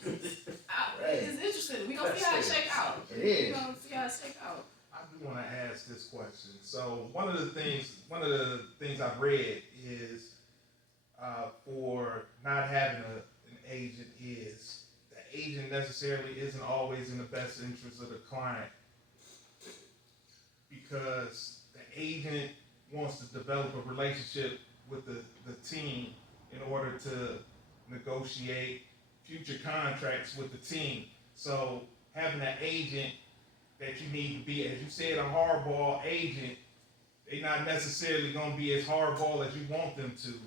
It's interesting. We gonna see how it shake out. It is. We gonna see how it shake out. I do want to ask this question. So one of the things I've read is for not having an agent is the agent necessarily isn't always in the best interest of the client because the agent wants to develop a relationship with the team in order to negotiate future contracts with the team. So having an agent that you need to be, as you said, a hardball agent, they're not necessarily going to be as hardball as you want them to.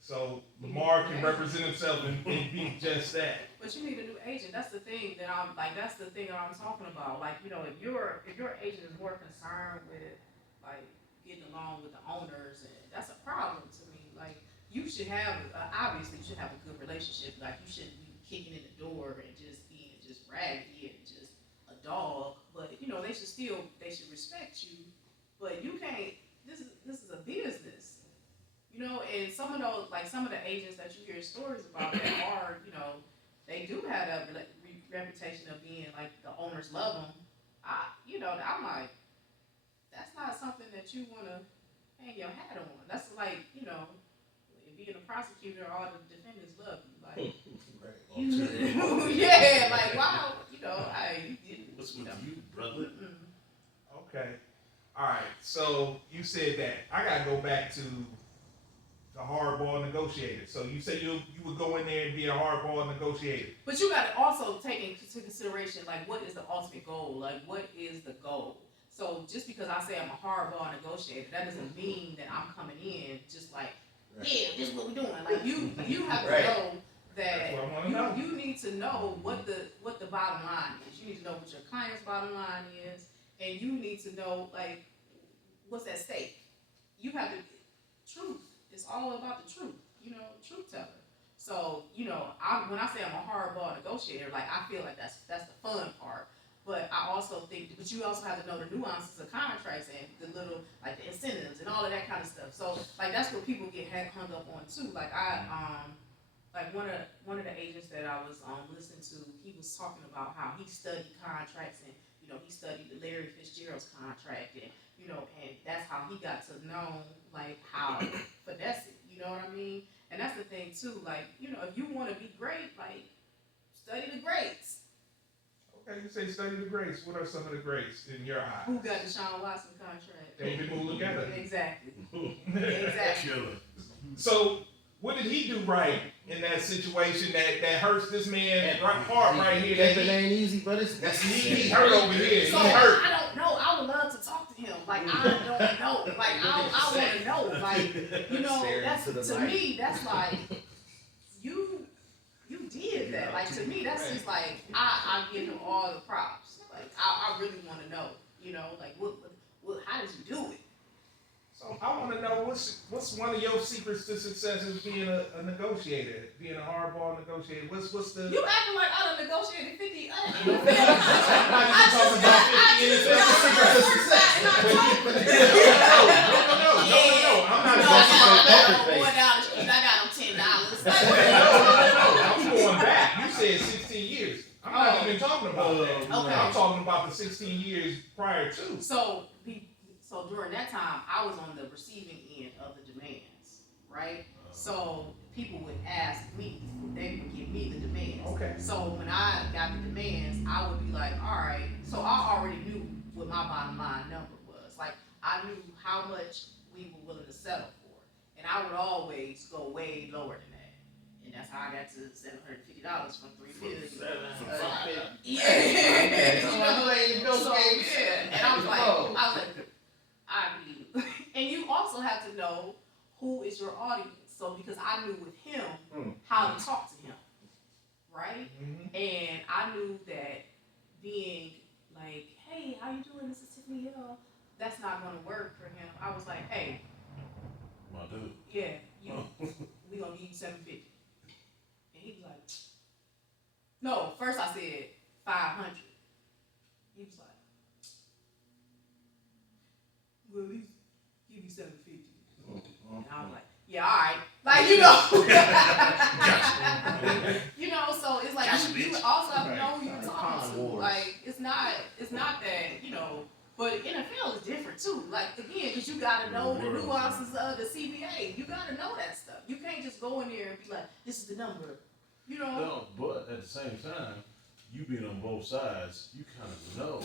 So Lamar can represent himself and be just that. But you need a new agent. That's the thing that I'm like. That's the thing that I'm talking about. Like, if your agent is more concerned with like getting along with the owners, and that's a problem to me. Like, you should have obviously you should have a good relationship. Like, you shouldn't be kicking in the door and just being just raggedy and just a dog. But they should respect you. But you can't. This is a business. And some of the agents that you hear stories about that are, they do have that reputation of being like the owners love them. I'm like, that's not something that you want to hang your hat on. That's like, being a prosecutor, all the defendants love you. Like, yeah, like, wow, What's with you, brother? Okay. All right. So you said that. I got to go back to the hardball negotiator. So you said you would go in there and be a hardball negotiator. But you got to also take into consideration, like, what is the ultimate goal? Like, what is the goal? So just because I say I'm a hardball negotiator, that doesn't mean that I'm coming in just like, yeah, this is what we're doing. Like, you have to know that you need to know what the bottom line is. You need to know what your client's bottom line is, and you need to know like what's at stake. You have to truth. It's all about the truth. Truth teller. So when I say I'm a hardball negotiator, like I feel like that's the fun part. But I also think, but you also have to know the nuances of contracts and the little, like the incentives and all of that kind of stuff. So, like that's what people get hung up on too. Like like one of the agents that I was listening to, he was talking about how he studied contracts and he studied the Larry Fitzgerald's contract and and that's how he got to know like how to finesse it. You know what I mean? And that's the thing too. Like if you want to be great, like study the greats. Okay, you say study the greats. What are some of the greats in your eyes? Who got the Deshaun Watson contract? David Mulugeta. Exactly. Exactly. Killer. So, what did he do right in that situation that hurts this man heart right here? That ain't easy, but it's he hurt over here. So he hurt. I don't know. I would love to talk to him. Like I don't know. Like I want to know. Like that's to me. That's like you did that. Like to me, that's just like I give him all the props. Like I really want to know. Like what how did you do it? So I want to know what's one of your secrets to success as being a negotiator, being a hardball negotiator. What's the? You acting like I done negotiated 50. I'm talking about 50 in the secret to success. No. I'm not going down the street. I got them $10. No. I'm going back. You said 16 years. I'm not even talking about that. Okay. I'm talking about the 16 years prior to. So during that time, I was on the receiving end of the demands, right? So people would ask me, they would give me the demands. Okay. So when I got the demands, I would be like, all right. So I already knew what my bottom line number was. Like I knew how much we were willing to settle for, and I would always go way lower than that. And that's how I got to $750 from $350. Yeah. And I was like, I mean, and you also have to know who is your audience. So because I knew with him how to talk to him, right? Mm-hmm. And I knew that being like, hey, how you doing? This is Tiffany Hill. That's not going to work for him. I was like, hey, my dude. Yeah, we gonna give you $750. And he was like, no. First I said $500. He was like, well, at least give me $750. And I was like, yeah, all right. Like so it's like you also have to know who you're talking to. Like it's not that but NFL is different too. Like again, because you gotta know the nuances of the CBA. You gotta know that stuff. You can't just go in there and be like, this is the number. No, but at the same time, you being on both sides, you kind of know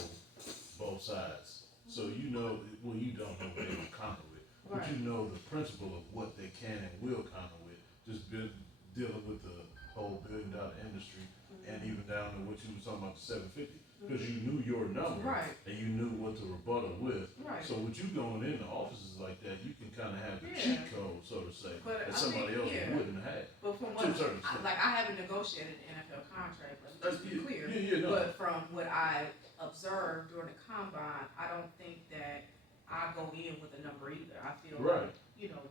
both sides. So you know, well, you don't know what they will counter with, but you know the principle of what they can and will counter with. Just dealing with the whole $1 billion industry, and even down to what you were talking about, the 750, because you knew your number, and you knew what to rebuttal with. Right. So with you going into offices like that, you can kind of have the cheat code, so to say, that somebody else wouldn't have. But from what I haven't negotiated an NFL contract, let's be clear. No. But from what I observed during the combine, I don't think that I go in with a number either. I feel like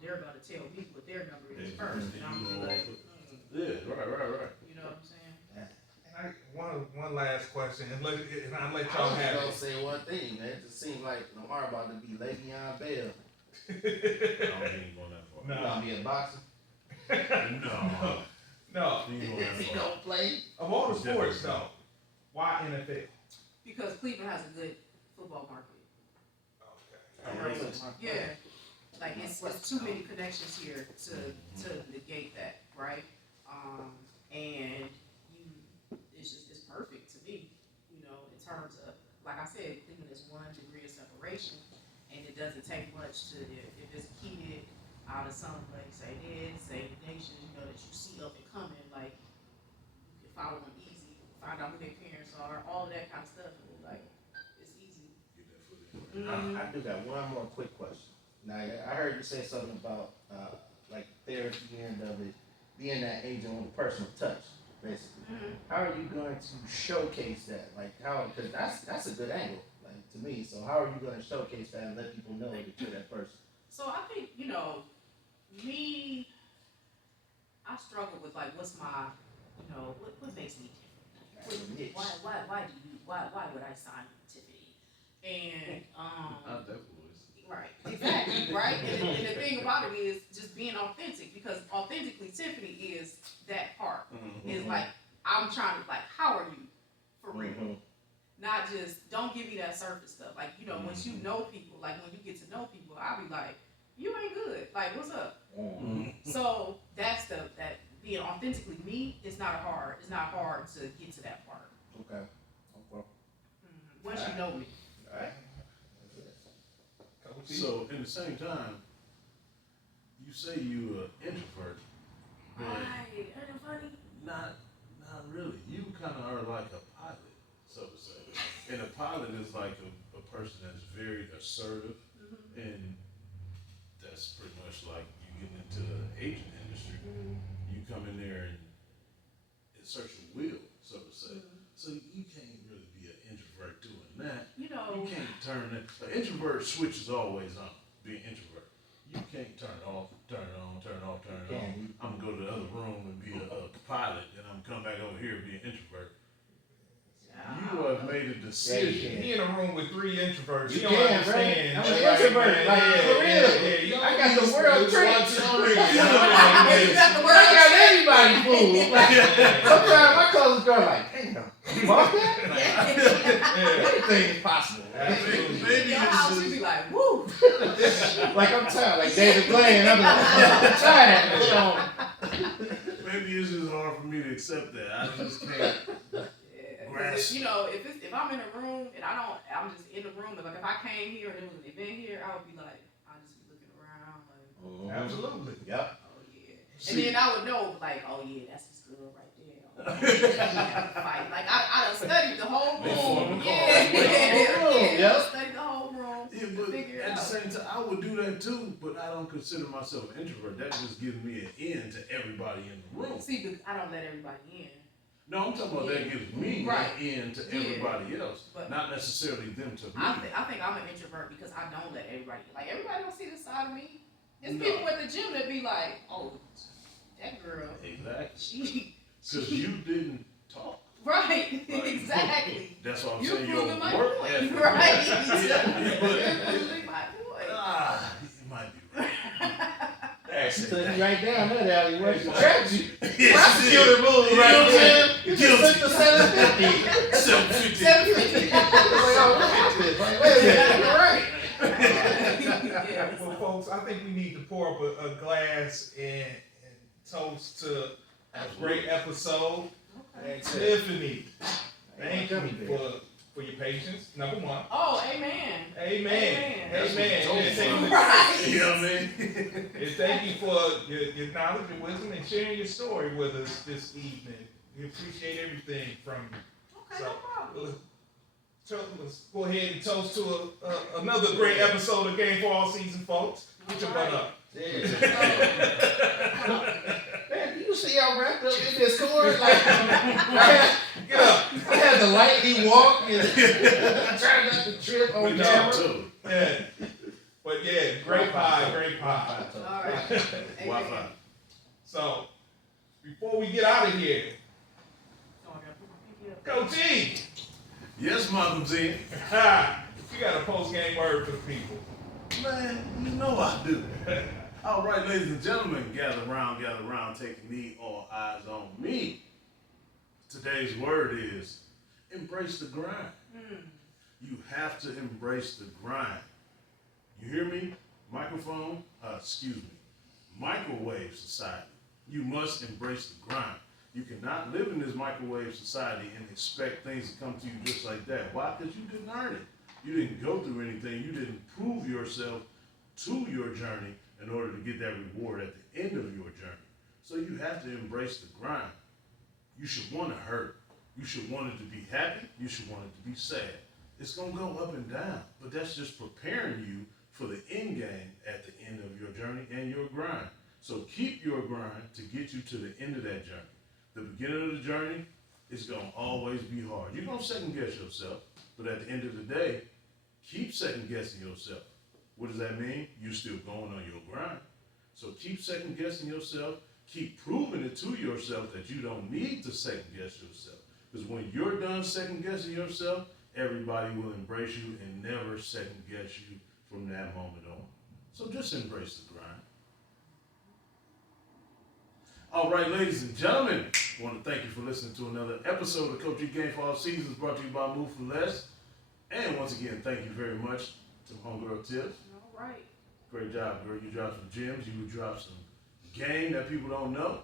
they're gonna tell me what their number is first, and I'm gonna be like, right. You know what I'm saying? One last question, and I'll let y'all have it. I was gonna say one thing, man. It just seems like Lamar about to be Le'Veon Bell. I don't think going that far. No. You gonna be a boxer? No. He don't play. Of all the sports, though, why NFL? Because Cleveland has a good football market. Okay. Yeah. Like it's too many connections here to negate that, right? And it's perfect to me, in terms of, like I said, Cleveland is 1 degree of separation, and it doesn't take much to, if it's heated out of some place, say nations, that you see up and coming, like you can follow them easy, find out who their parents are, all of that kind of stuff, and like it's easy. I do got one more quick question. Now I heard you say something about like therapy and of it being that agent with a personal touch. basically. Mhm. How are you going to showcase that? Like how? Because that's a good angle, like to me. So how are you going to showcase that and let people know that you're that person? So I think, me, I struggle with like what's my, what makes me different? Why would I sign with Tiffany? And Not that voice. right, exactly, right. And the thing about it is just being authentic, because authentically Tiffany is that part. Mm-hmm. Is like I'm trying to like, how are you for real? Mm-hmm. Not just don't give me that surface stuff. Like once you know people, like when you get to know people, I'll be like, you ain't good. Like what's up? Mm-hmm. So that's that being authentically me. It's not hard to get to that part. Okay. Once you know me. All right. So, in the same time, you say you an introvert, but Right. Ain't it funny? not really. You kind of are like a pilot, so to say. And a pilot is like a person that's very assertive, Mm-hmm. and that's pretty much like you getting into the agent industry. Mm-hmm. You come in there and insert your will, so to say. Mm-hmm. So you can't really be an introvert doing that. You know. You can't turn it. An introvert switch is always on. Being introvert, you can't turn it off, turn it on, turn it off, turn it on. I'm gonna go to the other room and be a pilot, and I'm gonna come back over here and be an introvert. You have made a decision. He in a room with 3 introverts. You He don't can, understand. right? I'm an introvert, like, for real. I got the world tricked. You got the I got everybody fooled. Like, sometimes my clothes go like, damn, you bought that? Anything is possible. Absolutely. Maybe Your it's house, you just, be like, woo. Like I'm tired, like David Blaine. I'm like, I'm tired. You know. maybe it's just hard for me to accept that. I just can't. If, if I'm in a room and I'm just in the room, and like if I came here and there was an event here, I would be like, I'd just be looking around like, Absolutely. Yep. oh yeah. And then I would know like, oh yeah, that's his girl right there. Oh, yeah, fight. Like I done studied the whole room. Yep. Studied the whole room. Yeah, but Figure it at the out. same time, I would do that too, but I don't consider myself an introvert. That just gives me an in to everybody in the room. See, but I don't let everybody in. No, I'm talking about that gives me Right. an in to everybody else, But not necessarily them to me. I think I'm an introvert because I don't let everybody in. Like everybody don't see this side of me. There's No. people at the gym that be like, oh, that girl, Exactly. she Because you didn't talk. right, exactly. That's what I'm You're saying. Your proving my work point, ethic. right? Yeah, but You're proving my point. you might be right. She took you right down that alleyway. She Yeah. trapped you. Yes, Prosecutor move you right know what I'm there. saying? You just took the 750. 750. 750. Like, oh, look at this. Like, wait a minute. You're right. Yeah. Well, folks, I think we need to pour up a glass and toast to a great episode. Okay. Tiffany, thank Gummy you bear. for your patience. Number 1. Oh, amen. Amen. Amen. That's what Amen. you told And me. thank you- Right. You know what I mean? and thank you for your knowledge and wisdom and sharing your story with us this evening. We appreciate everything from you. Okay, no problem. Let's go ahead and toast to another great episode of Game for All Season, folks. Get your butt up. Yeah. Man, you see y'all wrapped up in this cord? Like, Get up. I had to lightly walk and try not to trip on Good job, camera. too. Yeah. But yeah, great pie, great pie. All right. Wi-Fi. Amen. So, before we get out of here, Oh, I gotta put my pinky up. Coach E, Yes, Malcolm Z. you got a post-game word for the people. Man, you know I do. All right, ladies and gentlemen, gather around, take a knee, all eyes on me. Today's word is embrace the grind. You have to embrace the grind. You hear me? Microwave society. You must embrace the grind. You cannot live in this microwave society and expect things to come to you just like that. Why? Because you didn't earn it. You didn't go through anything. You didn't prove yourself to your journey in order to get that reward at the end of your journey. So you have to embrace the grind. You should want to hurt. You should want it to be happy. You should want it to be sad. It's going to go up and down, but that's just preparing you for the end game at the end of your journey and your grind. So keep your grind to get you to the end of that journey. the beginning of the journey, it's gonna always be hard. You're gonna second guess yourself, but at the end of the day, keep second guessing yourself. What does that mean? You're still going on your grind. So keep second guessing yourself. Keep proving it to yourself that you don't need to second guess yourself. Because when you're done second guessing yourself, everybody will embrace you and never second guess you from that moment on. So just embrace the grind. All right, ladies and gentlemen, I want to thank you for listening to another episode of Coach E Game for All Seasons, brought to you by Move for Less. And once again, thank you very much to Homegirl Tips. All right. Great job, girl. You dropped some gems. You dropped some game that people don't know.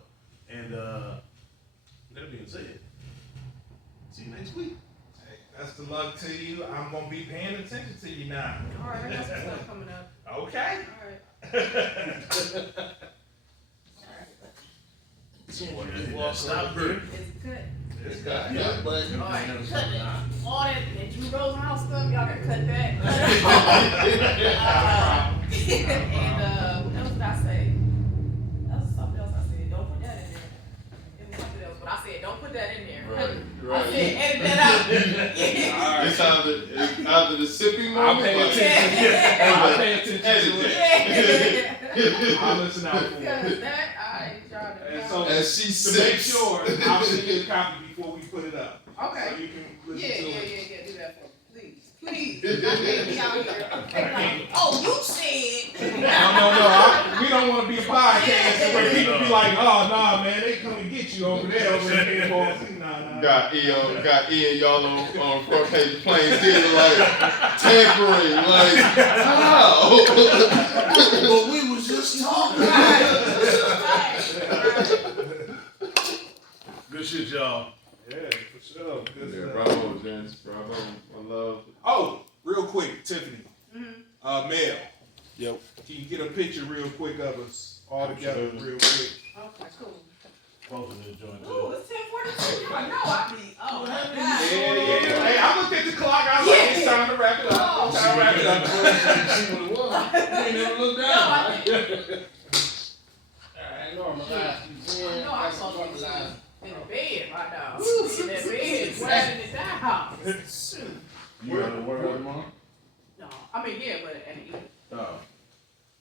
And that being said, see you next week. Hey, that's the luck to you. I'm gonna be paying attention to you now. All right, I got some stuff coming up. Okay. All right. Stop hurting. Is it cut? It's got Yeah, but All right, cut it. All that Drew Rosenhaus stuff, y'all gotta cut that. And what else did I say? That was something else I said. Don't put that in there. It was something else, but I said don't put that in there. Right. I said edit that out. It's either the sipping I'll moment. pay or- attention. I'll pay attention Edit to it. that. I'll listen out for Because it. that, I tried to. And so As she to make sips. sure, I'll send you a copy before we put it up. Okay. So you can listen Yeah, to it. do that for me. Please. I be out here. Like, oh, you said. No. We don't want to be a podcast where people be like, oh, nah, man, they come and get you over there. Over there. Nah. Got Ian, y'all on front page of Plain Dealer, like tampering, like how? but we was just talking. Good shit, y'all. Yeah, for sure. Good Yeah, stuff. bravo, gents, bravo. I love. Oh, real quick, Tiffany. Mm-hmm. Mel. Yep. Can you get a picture real quick of us all together real quick? Okay, cool. Closing this joint Ooh, too. it's 10:42. I know I be. Oh, my God. Yeah. Hey, I looked at the clock. I was like, it's time to wrap it up. It's time to wrap it up. See what it was. You ain't never looked No, I down. didn't. Alright, normalize. I know I'm supposed to be in the bed right now. In that bed, writing it down. Shoot. You got to work out tomorrow? No, I mean, yeah, but at the evening. Oh.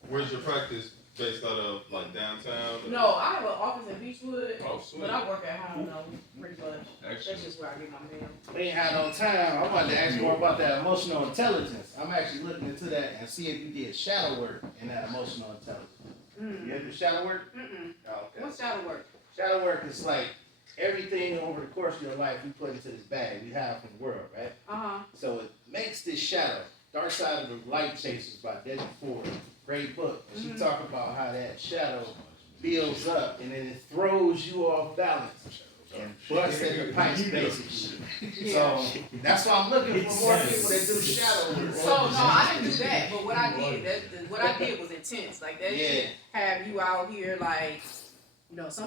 Where's your practice based out of, like downtown? No, I have an office in Beachwood, Oh, sweet. but I work at home though, pretty much. That's Excellent. just where I get my mail. We ain't had no time. I wanted to ask you more about that emotional intelligence. I'm actually looking into that and see if you did shadow work in that emotional intelligence. You ever do shadow work? Mm-mm. Oh, okay. What's shadow work? Shadow work is like everything over the course of your life we put into this bag we have from the world, right? So it makes this shadow. Dark Side of the Light Chasers by Debbie Ford. Great book. And she talk about how that shadow builds up and then it throws you off balance and busts at the pipes basically. So that's why I'm looking for more people that do shadow work. So no, I didn't do that. But what I did, what I did was intense. Like that Yeah. shit have you out here like, some